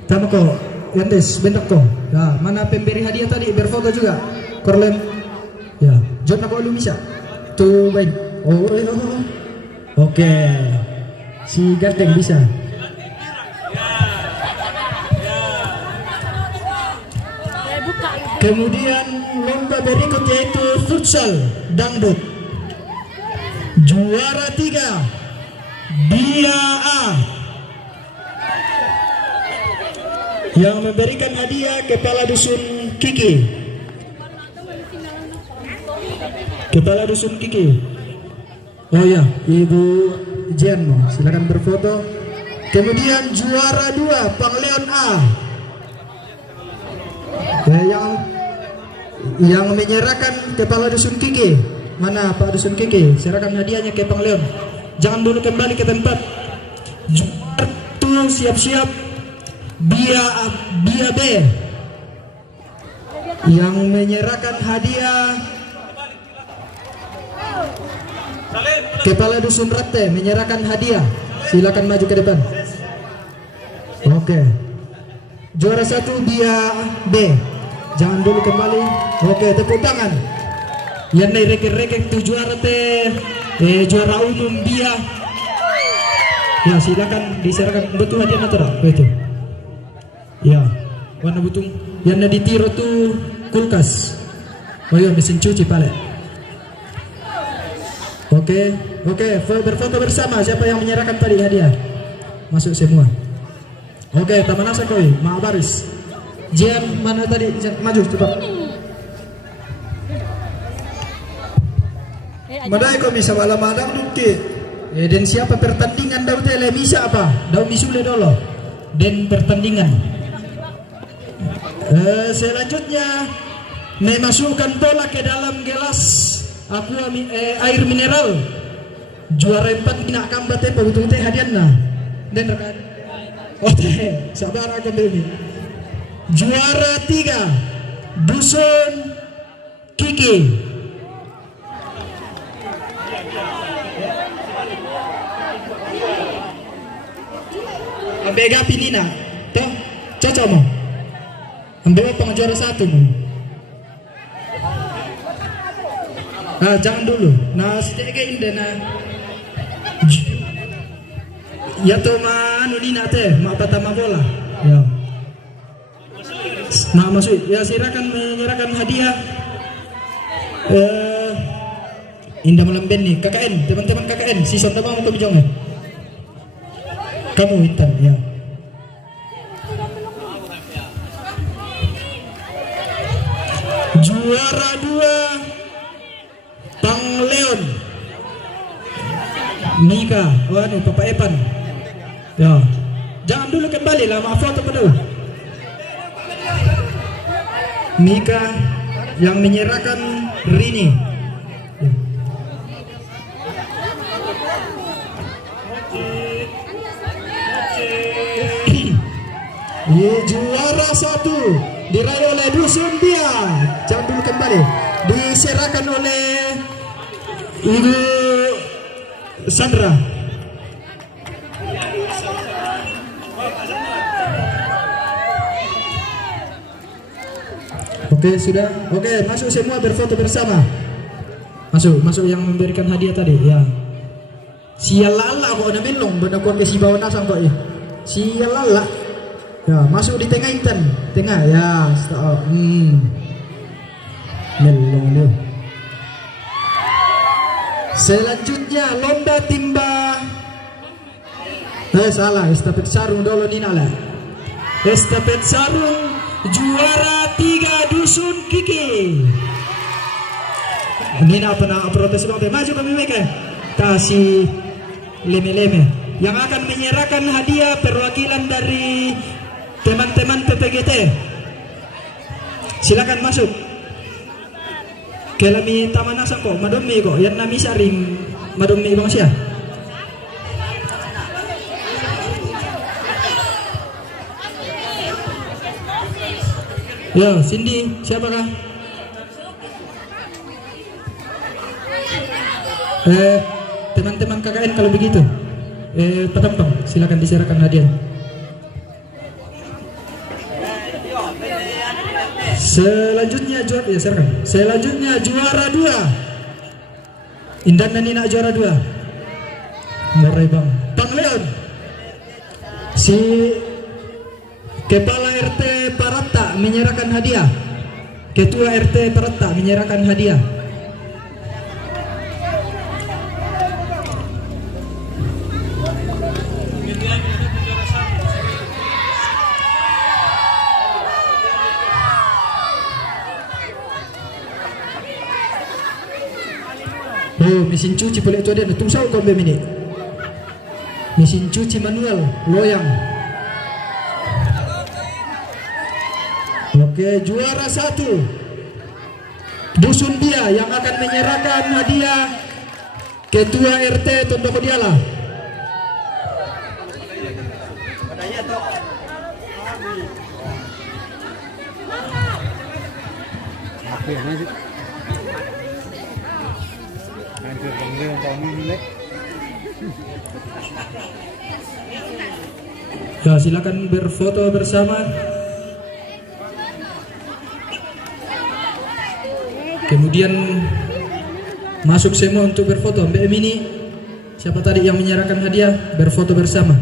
Kamu kok, Yandes, bentak kok. Nah, mana pemberi hadiah tadi? Berfoto juga. Korlem. Ya, John aku lu bisa. Tuh baik. Oh. Oke. Si Gardeng bisa. Kemudian lomba berikut yaitu futsal dangdut. Juara 3 Bia A yang memberikan hadiah Kepala Dusun Kiki. Kepala Dusun Kiki. Oh ya, Ibu Jen, silakan berfoto. Kemudian juara 2 Pangleon A. Yang menyerahkan Kepala Dusun Kiki. Mana Pak Dusun Kiki? Serahkan hadiahnya ke Pangleon. Jangan dulu kembali ke tempat. Juara 1 siap-siap Bia B. Yang menyerahkan hadiah Kepala Dusun Ratte menyerahkan hadiah. Silakan maju ke depan. Oke. Juara 1 Bia B. Jangan dulu kembali. Oke, tepuk tangan. Yang naik reken-reken itu juara teh juara umum Bia. Ya, silakan diserahkan. Betul hadiah natural. Betul. Ya, warna butung. Yang ditiro tuh kulkas. Oh iya, mesin cuci paling. Oke, berfoto bersama. Siapa yang menyerahkan tadi hadiah? Masuk semua. Oke, Taman Asa koi, Mak Baris. Jam mana tadi? Maju cepat. Madai kami sama madang dukti. Dan siapa pertandingan daun tele bisa apa? Daun misule dulu. Dan pertandingan. Selanjutnya memasukkan bola ke dalam gelas air mineral Juara 4 nak kambat teh betul teh hadiah nah. Dan rekan. Oh teh, sabar aku baby. Juara 3 Dusun Kiki. Ambega pinina, toh cocok mo. Ambega pang juara 1 mo. Nah, jangan dulu. Nah, sedikit indah nah. Ya to man ulina teh, mak pertama bola. Ya. Nah, masuk. Ya silakan menyerahkan hadiah. Indah malam band nih, KKN, teman-teman KKN, season mau ke bijong. Kamu Intan, ya. Juara 2 Pangleon Mika, waduh Papa Epan. Ya, jangan dulu kembali lah, maaf foto pada Mika yang menyerahkan Rini. Ya. Juara 1 diraih oleh Dusun Dia. Jangan dulu kembali, diserahkan oleh Ibu Sandra. Oke, sudah. Oke, masuk semua berfoto bersama. Masuk yang memberikan hadiah tadi, ya. Sialala kok ada melong, benar kok si bawah nasang kok ya. Sialala. Ya, masuk di tengah Intan. Tengah, ya. Stop. Melong dia. Selanjutnya lomba timba. Salah, estafet sarung dulu Nina lah. Estafet sarung juara 3 Dusun Kiki. Nina pernah protes banget. Maju kami mereka. Kasih leme-leme. Yang akan menyerahkan hadiah perwakilan dari teman-teman PPGT. Silakan masuk. Kelami taman asam kok, madomi kok, yang nami saring madomi bang siya. Yo, Cindy, siapakah? Teman-teman KKN kalau begitu, petempang, silakan diserahkan hadiah. Selanjutnya juara, ya serahkan. Selanjutnya juara 2 Indan dan Nina juara 2. Ngarai bang Pangleon. Si Kepala RT Parata menyerahkan hadiah. Ketua RT Parata menyerahkan hadiah. Oh, mesin cuci boleh itu ada. Tunggu saya kau ini. Mesin cuci manual loyang. Oke, juara 1 Dusun Dia yang akan menyerahkan hadiah Ketua RT Tondoko Diala. Ya, silakan berfoto bersama. Kemudian masuk semua untuk berfoto. Mbak Emini, siapa tadi yang menyerahkan hadiah, berfoto bersama.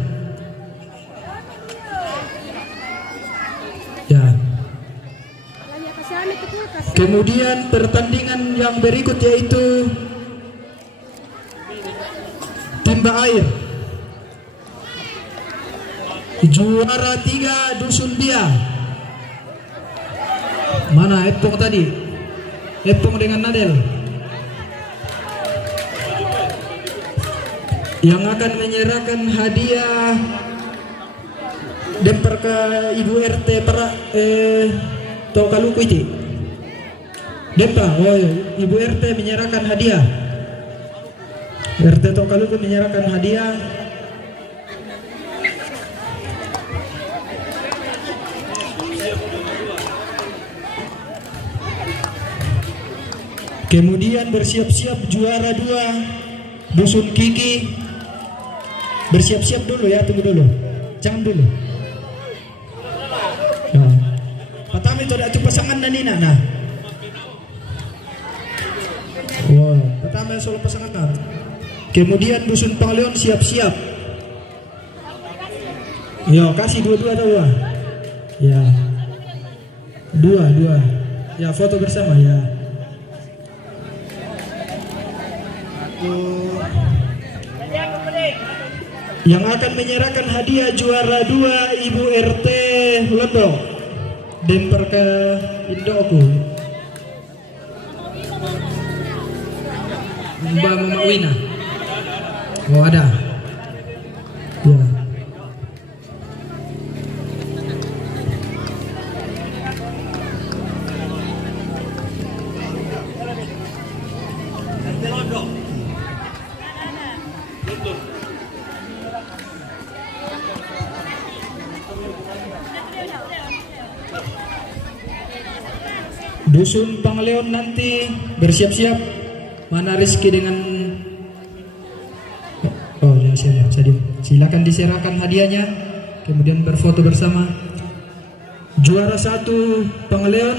Ya. Kemudian pertandingan yang berikut yaitu timba air. Juara 3 Dusun Dia. Mana Epong tadi? Epong dengan Nadel. Yang akan menyerahkan hadiah demper ke Ibu RT para Tokaluku itu. Dempa, oh Ibu RT menyerahkan hadiah. RT Tokaluku menyerahkan hadiah. Kemudian bersiap-siap juara 2 Dusun Kiki. Bersiap-siap dulu ya, tunggu dulu. Jangan dulu. Nah. Pertama itu ada pasangan dan Nina. Nah. Wow, pertama solo pasangan kan. Kemudian Dusun Pangleon siap-siap. Yo, kasih dua-dua atau dua. Ya. Dua. Ya, foto bersama ya. Yang akan menyerahkan hadiah juara 2 Ibu RT Lombok. Demper ke Indoku. Mbak Mama Wina. Oh ada. Ya. Dusun Pangleon nanti bersiap-siap. Mana Rizky dengan ya silakan diserahkan hadiahnya, kemudian berfoto bersama. Juara 1 Pangleon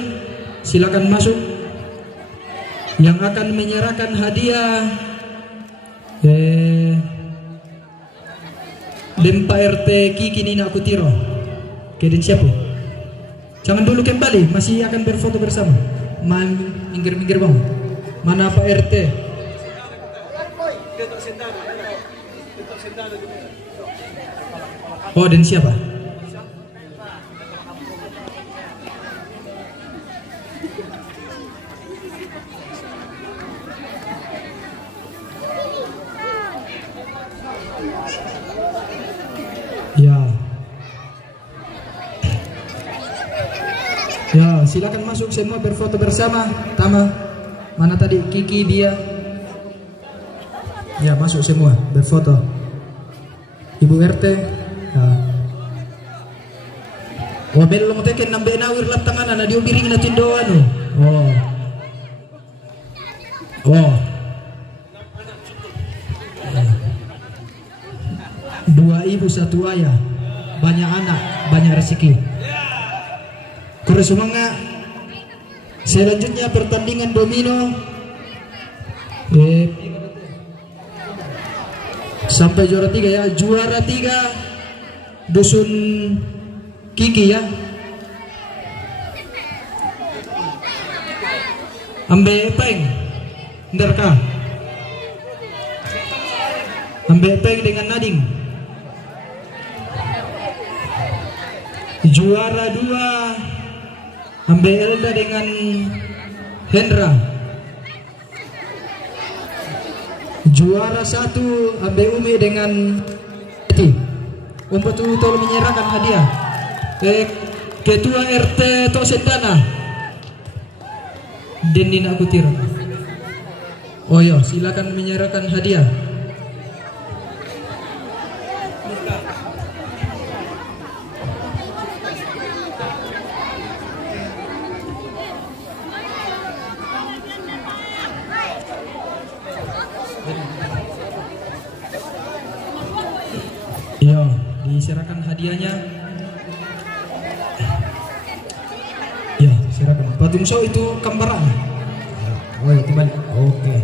silakan masuk. Yang akan menyerahkan hadiah Dempa RT Kiki Nina Kutiro. Kedin siapa? Jangan dulu kembali, masih akan berfoto bersama. Minggir-minggir bang. Mana Pak RT? Oh, dan siapa? Ya, silakan masuk semua berfoto bersama. Tama, mana tadi Kiki dia? Ya, masuk semua berfoto. Ibu RT. Ya. Wah, belum teken nambe nawir lap tangan na diobiring na tindoan. Oh. Oh. Dua ibu satu ayah, banyak anak, banyak rezeki. Terus semangat. Selanjutnya pertandingan domino. Sampai juara 3 ya. Juara 3 Dusun Kiki ya. Ambe Peng Nderka. Ambe Peng dengan Nading. Juara 2 Ambe Elda dengan Hendra. Juara 1 Ambe Umi dengan Eti. Untuk tolong menyerahkan hadiah. Ketua RT Tosendana Dendina Kutiro. Oh ya, silakan menyerahkan hadiah. Ya, diserahkan hadiahnya. Ya, serahkan. Patung show itu kembaran. Oh, ya, kembali. Oke.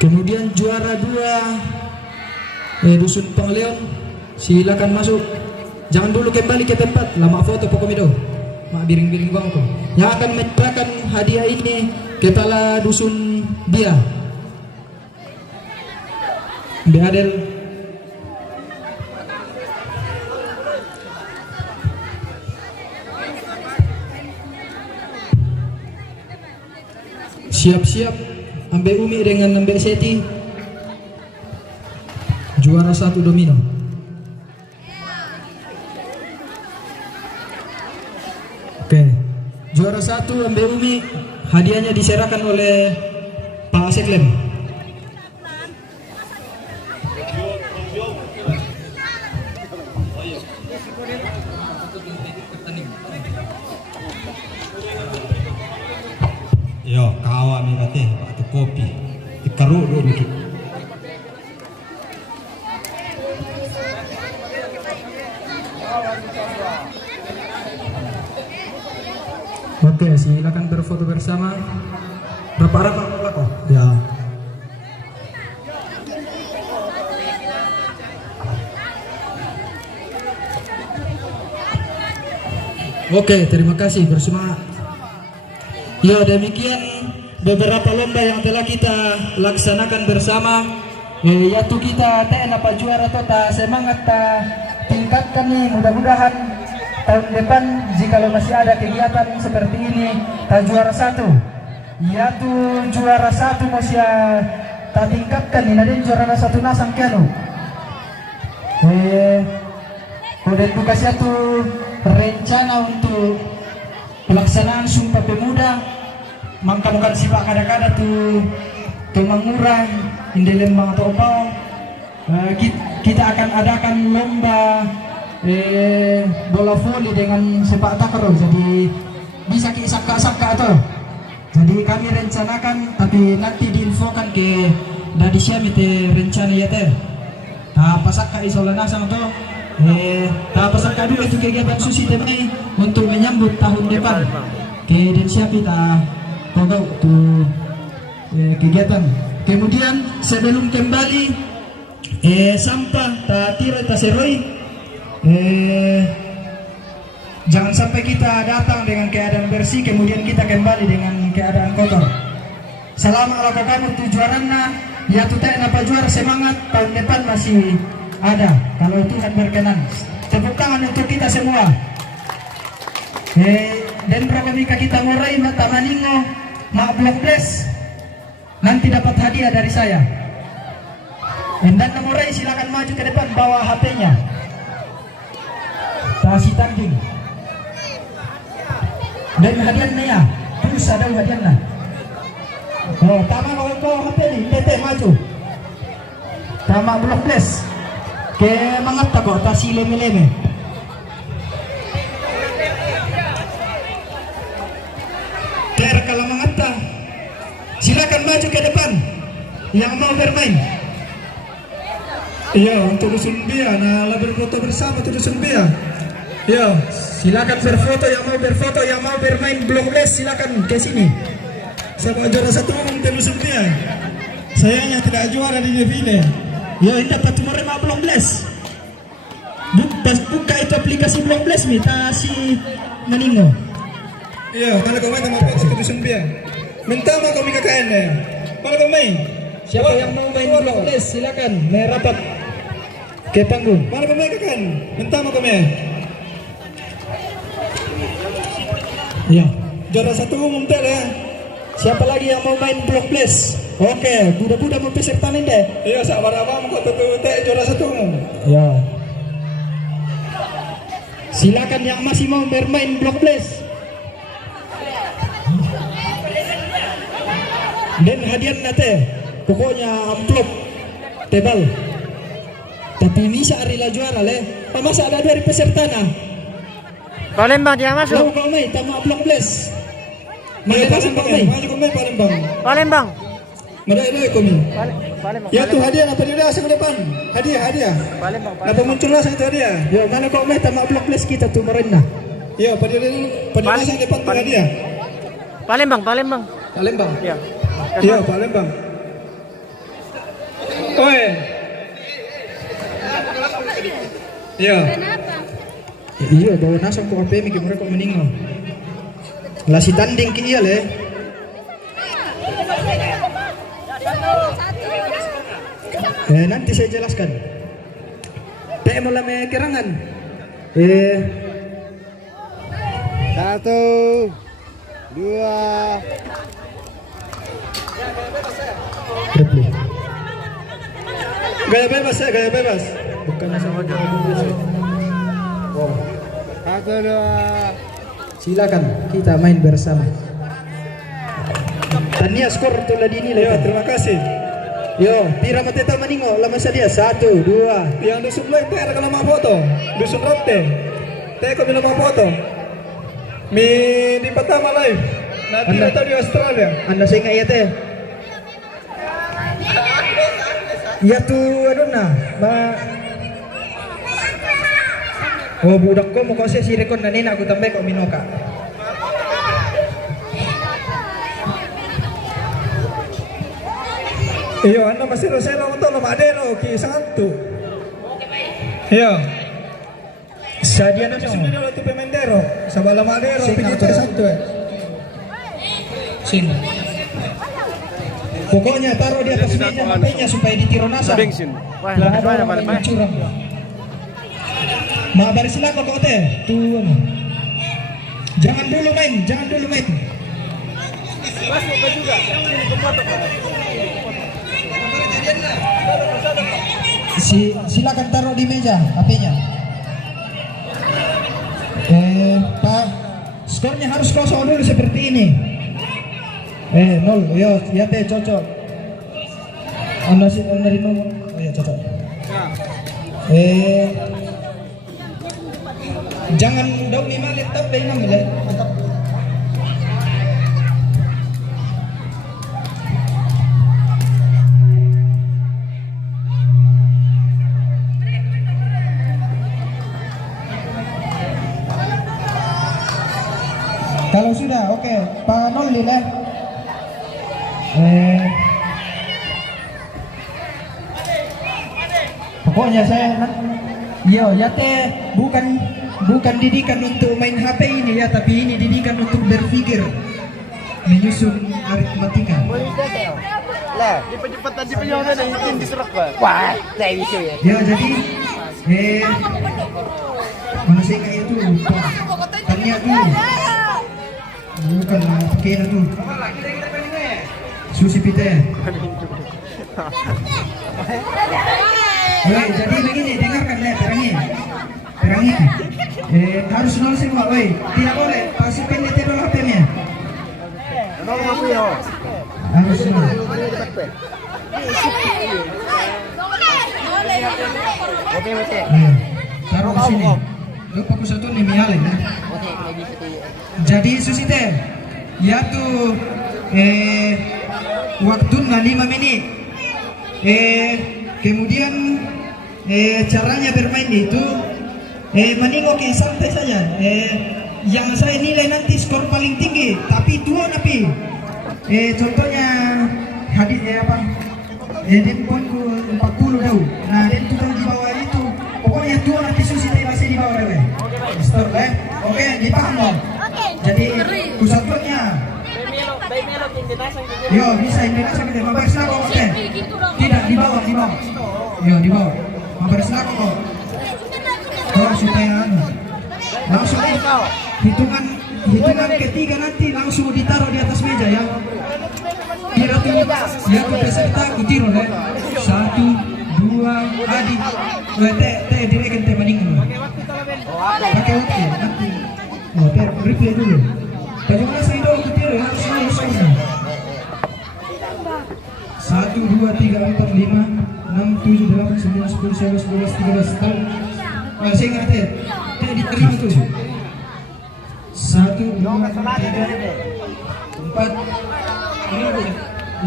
Kemudian juara 2 Dusun Pangleon, silakan masuk. Jangan dulu kembali ke tempat. Lama foto pokoknya do. Mak biring-biring bangku. Yang akan menyerahkan hadiah ini kepala dusun dia. Mbak Adel. Siap-siap Ambe Umi dengan Ambe Seti. Juara 1 domino. Oke. Juara 1 Ambe Umi, hadiahnya diserahkan oleh Pak Aseklem. kopi. Dikaru dulu dikit. Oke, silakan berfoto bersama. Rapat-rapat belakang. Ya. Oke, terima kasih, bersemangat. Ya, demikian beberapa lomba yang telah kita laksanakan bersama. Yaitu kita apa juara tota semangat tingkatkan nih, mudah-mudahan tahun depan jika masih ada kegiatan seperti ini juara satu. Yaitu juara satu masih tingkatkan nih, nanti juara satu nasang kiano. Kemudian buka satu rencana untuk pelaksanaan Sumpah Pemuda mangkamukan sifat kada-kada tuh mengurang indelen mga topao. Kita akan adakan lomba bola voli dengan sepak takraw, jadi bisa kisaka-saka atau jadi kami rencanakan, tapi nanti diinfokan ke dari siapa rencana ya teh pasaka isolana sama tuh pasaka dulu itu kegiatan susi temai untuk menyambut tahun depan ke dan siapa kita tahu tuh kegiatan. Kemudian sebelum kembali sampah tira seroi, jangan sampai kita datang dengan keadaan bersih kemudian kita kembali dengan keadaan kotor. Selama ala kamu tujuannya ya tuh apa juara, semangat tahun depan masih ada kalau Tuhan berkenan. Tepuk tangan untuk kita semua. Dan program kita ngurai mata maningo mak blok bless nanti dapat hadiah dari saya. Dan ngurai silakan maju ke depan bawa HP-nya. Tasi tanding. Dan hadiahnya ya, terus ada hadiahnya. Oh, tama kalau bawa HP ini, tete maju. Tama blok bless. Ke mangata kok tasi leme-leme. Ter kalau mangata, silakan maju ke depan. Yang mau bermain. Iya, untuk Dusun Bia, nah berfoto bersama untuk Dusun Bia. Iya, silakan berfoto, yang mau bermain blok les silakan ke sini. Sama juara satu untuk Dusun Bia. Sayangnya tidak juara di defile. Ya, ini dapat cuma remah blok les. Buka itu aplikasi blok les minta si Maningo. Iya, mana kau main sama Pak Dusun Bia? Minta mau kau KKN ya? Mana kau main? Siapa yang mau main blok les silakan merapat ke panggung. Mana kau main KKN? Minta mau kau main? Iya, juara satu umum teh ya. Siapa lagi yang mau main blok les? Oke, budak-budak mau peserta nih deh. Iya, sama-sama mau tutup teh juara satu umum. Iya. Silakan yang masih mau bermain blok les. Dan hadiah nate, pokoknya amplop tebal. Tapi bisa arila juara leh. Masa ada dari peserta nah. Palembang dia masuk. Lalu kau main tamu blok les. Mana Palembang main? Maju kau main Palembang. Palembang. Mana ini kau main? Palembang. Ya tuh hadiah apa dia asal depan? Hadiah. Palembang. Apa muncul lah itu hadiah? Yo mana kau main tamu blok les kita tuh merena. Yo pada asal depan tuh hadiah. Palembang. Palembang. Iya. Iya Palembang. Oi. Iya. Iya bawa nasang ko HP mikir mereka meninggal. Lah si tanding ki iya le. Nanti saya jelaskan. Teh mulai kerangan. 1, 2. Replay. Gaya bebas. Bukan sama aja. Wow. 1, 2. Silakan kita main bersama. Tania skor tuh dini lah. Terima kasih. Yo, tira mateta maningo lama sadia 1, 2. Yang dusun lain teh ada nama foto. Dusun rote. Teh kau nama foto. Mi di pertama live. Nanti atau di Australia. Anda saya ingat ya teh. Ya tuh aduh nah, oh budak ko mo kasi si rekon na nina aku tambay ko minoka. Iyo, ano masiro-selo mo to, lumadero, ki santo. Iyo. Sa dia na susunod na ito pemendero, sa balamadero, pinito santo eh. Sin. Pokoknya taruh di atas meja HP-nya supaya ditiro nasa. Bensin. Wah, mana mana. Curang. Mabar sila kok teh. Tuh. Jangan dulu main. Silakan taruh di meja HP-nya. Pak, skornya harus kosong dulu seperti ini. 0, yo, ya teh cocok. Anda sih dari nomor, oh ya cocok. Jangan daun 5 letap deh 6 let. Kalau sudah, oke, Pak Nol ya. Pokoknya saya ya teh bukan didikan untuk main HP ini ya, tapi ini didikan untuk berpikir, menyusun aritmatika. Lah, cepat tadi penyonya dan ini diserak Pak. Wah, saya bisa ya. Ya jadi mana saya kayak itu tanya tuh bukan pakai tuh susi pita ya. Woi, jadi begini, dengarkan ya, terangin. Harus nol semua, woi. Tidak boleh, pasti pendek dulu HP-nya. Nol apa ya? Harus nol. Oke. Taruh di sini. Lu fokus satu nih mialin ya. Jadi susi teh, ya tuh waktu 5 menit. Kemudian caranya bermain itu menengok santai saja. Yang saya nilai nanti skor paling tinggi, tapi tua napi. Contohnya hadis apa? Dia poinku 40 dau. Nah, dia tuh di bawah itu. Pokoknya tua nanti susi masih di bawah deh. Stop Oke, dipaham dong. Jadi pusatnya. Yo, bisa Indonesia kita mabar selako kok. Tidak di bawah. Yo, di bawah. Mabar selako kok. Supaya langsung hitungan ketiga nanti langsung ditaruh di atas meja ya. Kira tuh ya peserta kutiro ya. 1, 2, adik. Teh direken teh maning. Pakai waktu nanti. Oh, teh replay dulu. Bagaimana saya dong kutiro ya? Harus 1, 2, 3, 4, 5, 6, 7, 8, 9, 10, 11, 12, 13 tahun. Saya ngerti. Teh diterima tuh. 1, 2, 3, 4,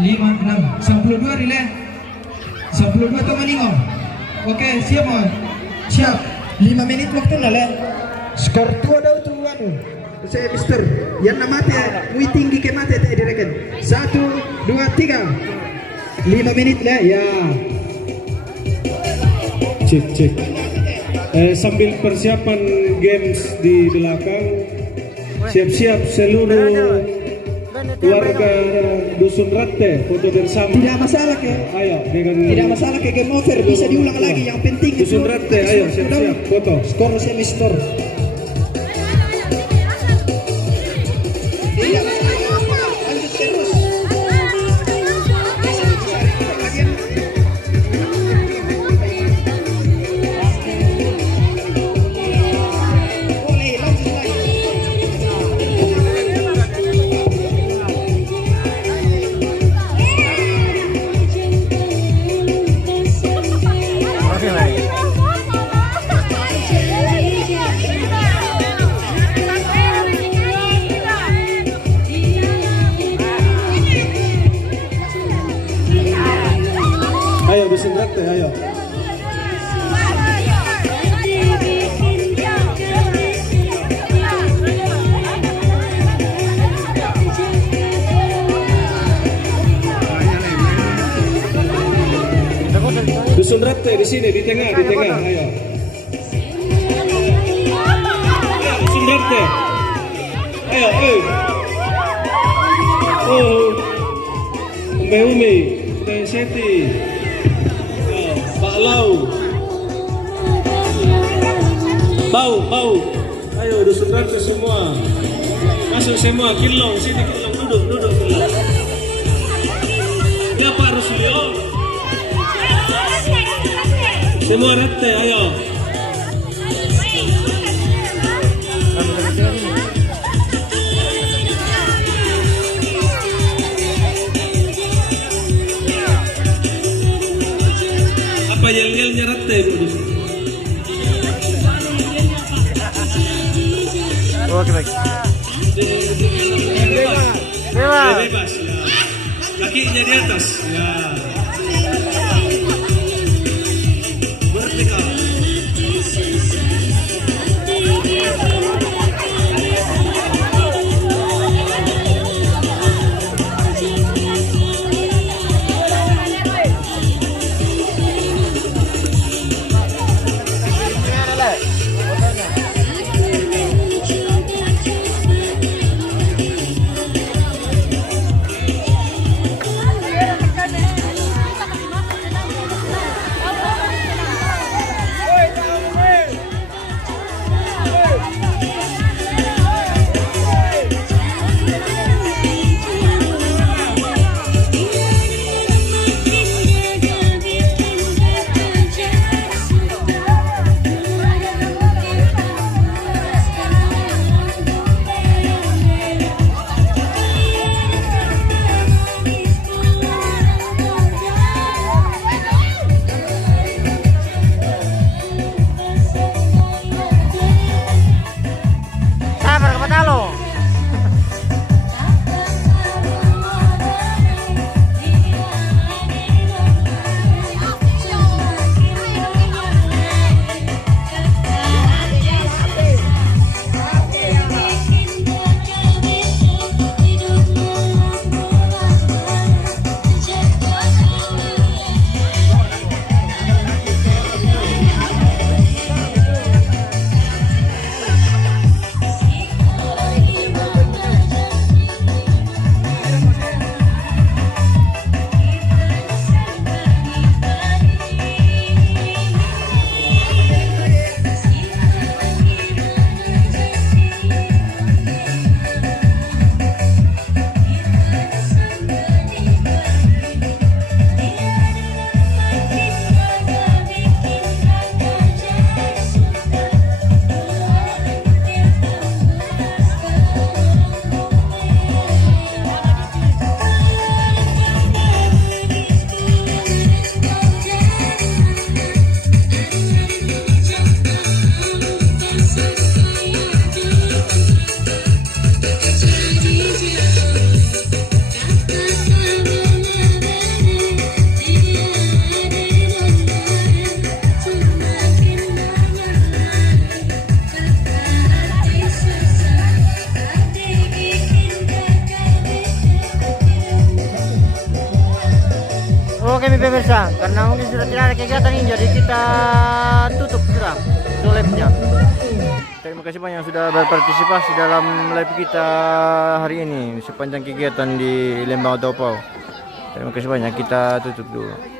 5, 6. Sampai 2 relay. Sampai 2 tuh meninggal. Oke, siap mau? Siap. 5 menit waktu nale. Skor tua dah tuh anu. Saya Mister. Yang nama teh, muy tinggi ke mate teh direken. 1, 2, 3. 5 menit lah ya. Cek. Sambil persiapan games di belakang, siap-siap seluruh warga Dusun Ratte foto bersama. Tidak masalah ke? Ayo dengan Tidak masalah ke game over, bisa diulang lagi. Yang penting Dusun Ratte, ayo siap-siap foto. Skor semester. Tidak masalah. Lanjut terus. Ayo Dusun Rete, ayo. Dusun Rete di sini, di tengah, ayo. Ayo, Dusun Rete. Ayo, ayo. Oh, Umi, Teh Seti. Pak Lau. Bau. Ayo Dusun Rete semua. Masuk semua, Kilong, sini Kilong, duduk Kilong. Ya Pak Ruslio. Semua Rete, ayo. Apa yel-yelnya Rete, Bu? Oke, baik. Bebas. Bebas, ya. Kakinya di atas, ya. Merdeka. Sabar kepada lo. Oke pemirsa, karena mungkin sudah tidak ada kegiatan ini, jadi kita tutup sudah live-nya. Terima kasih banyak yang sudah berpartisipasi dalam live kita hari ini sepanjang kegiatan di Lembang Otopau. Terima kasih banyak, kita tutup dulu.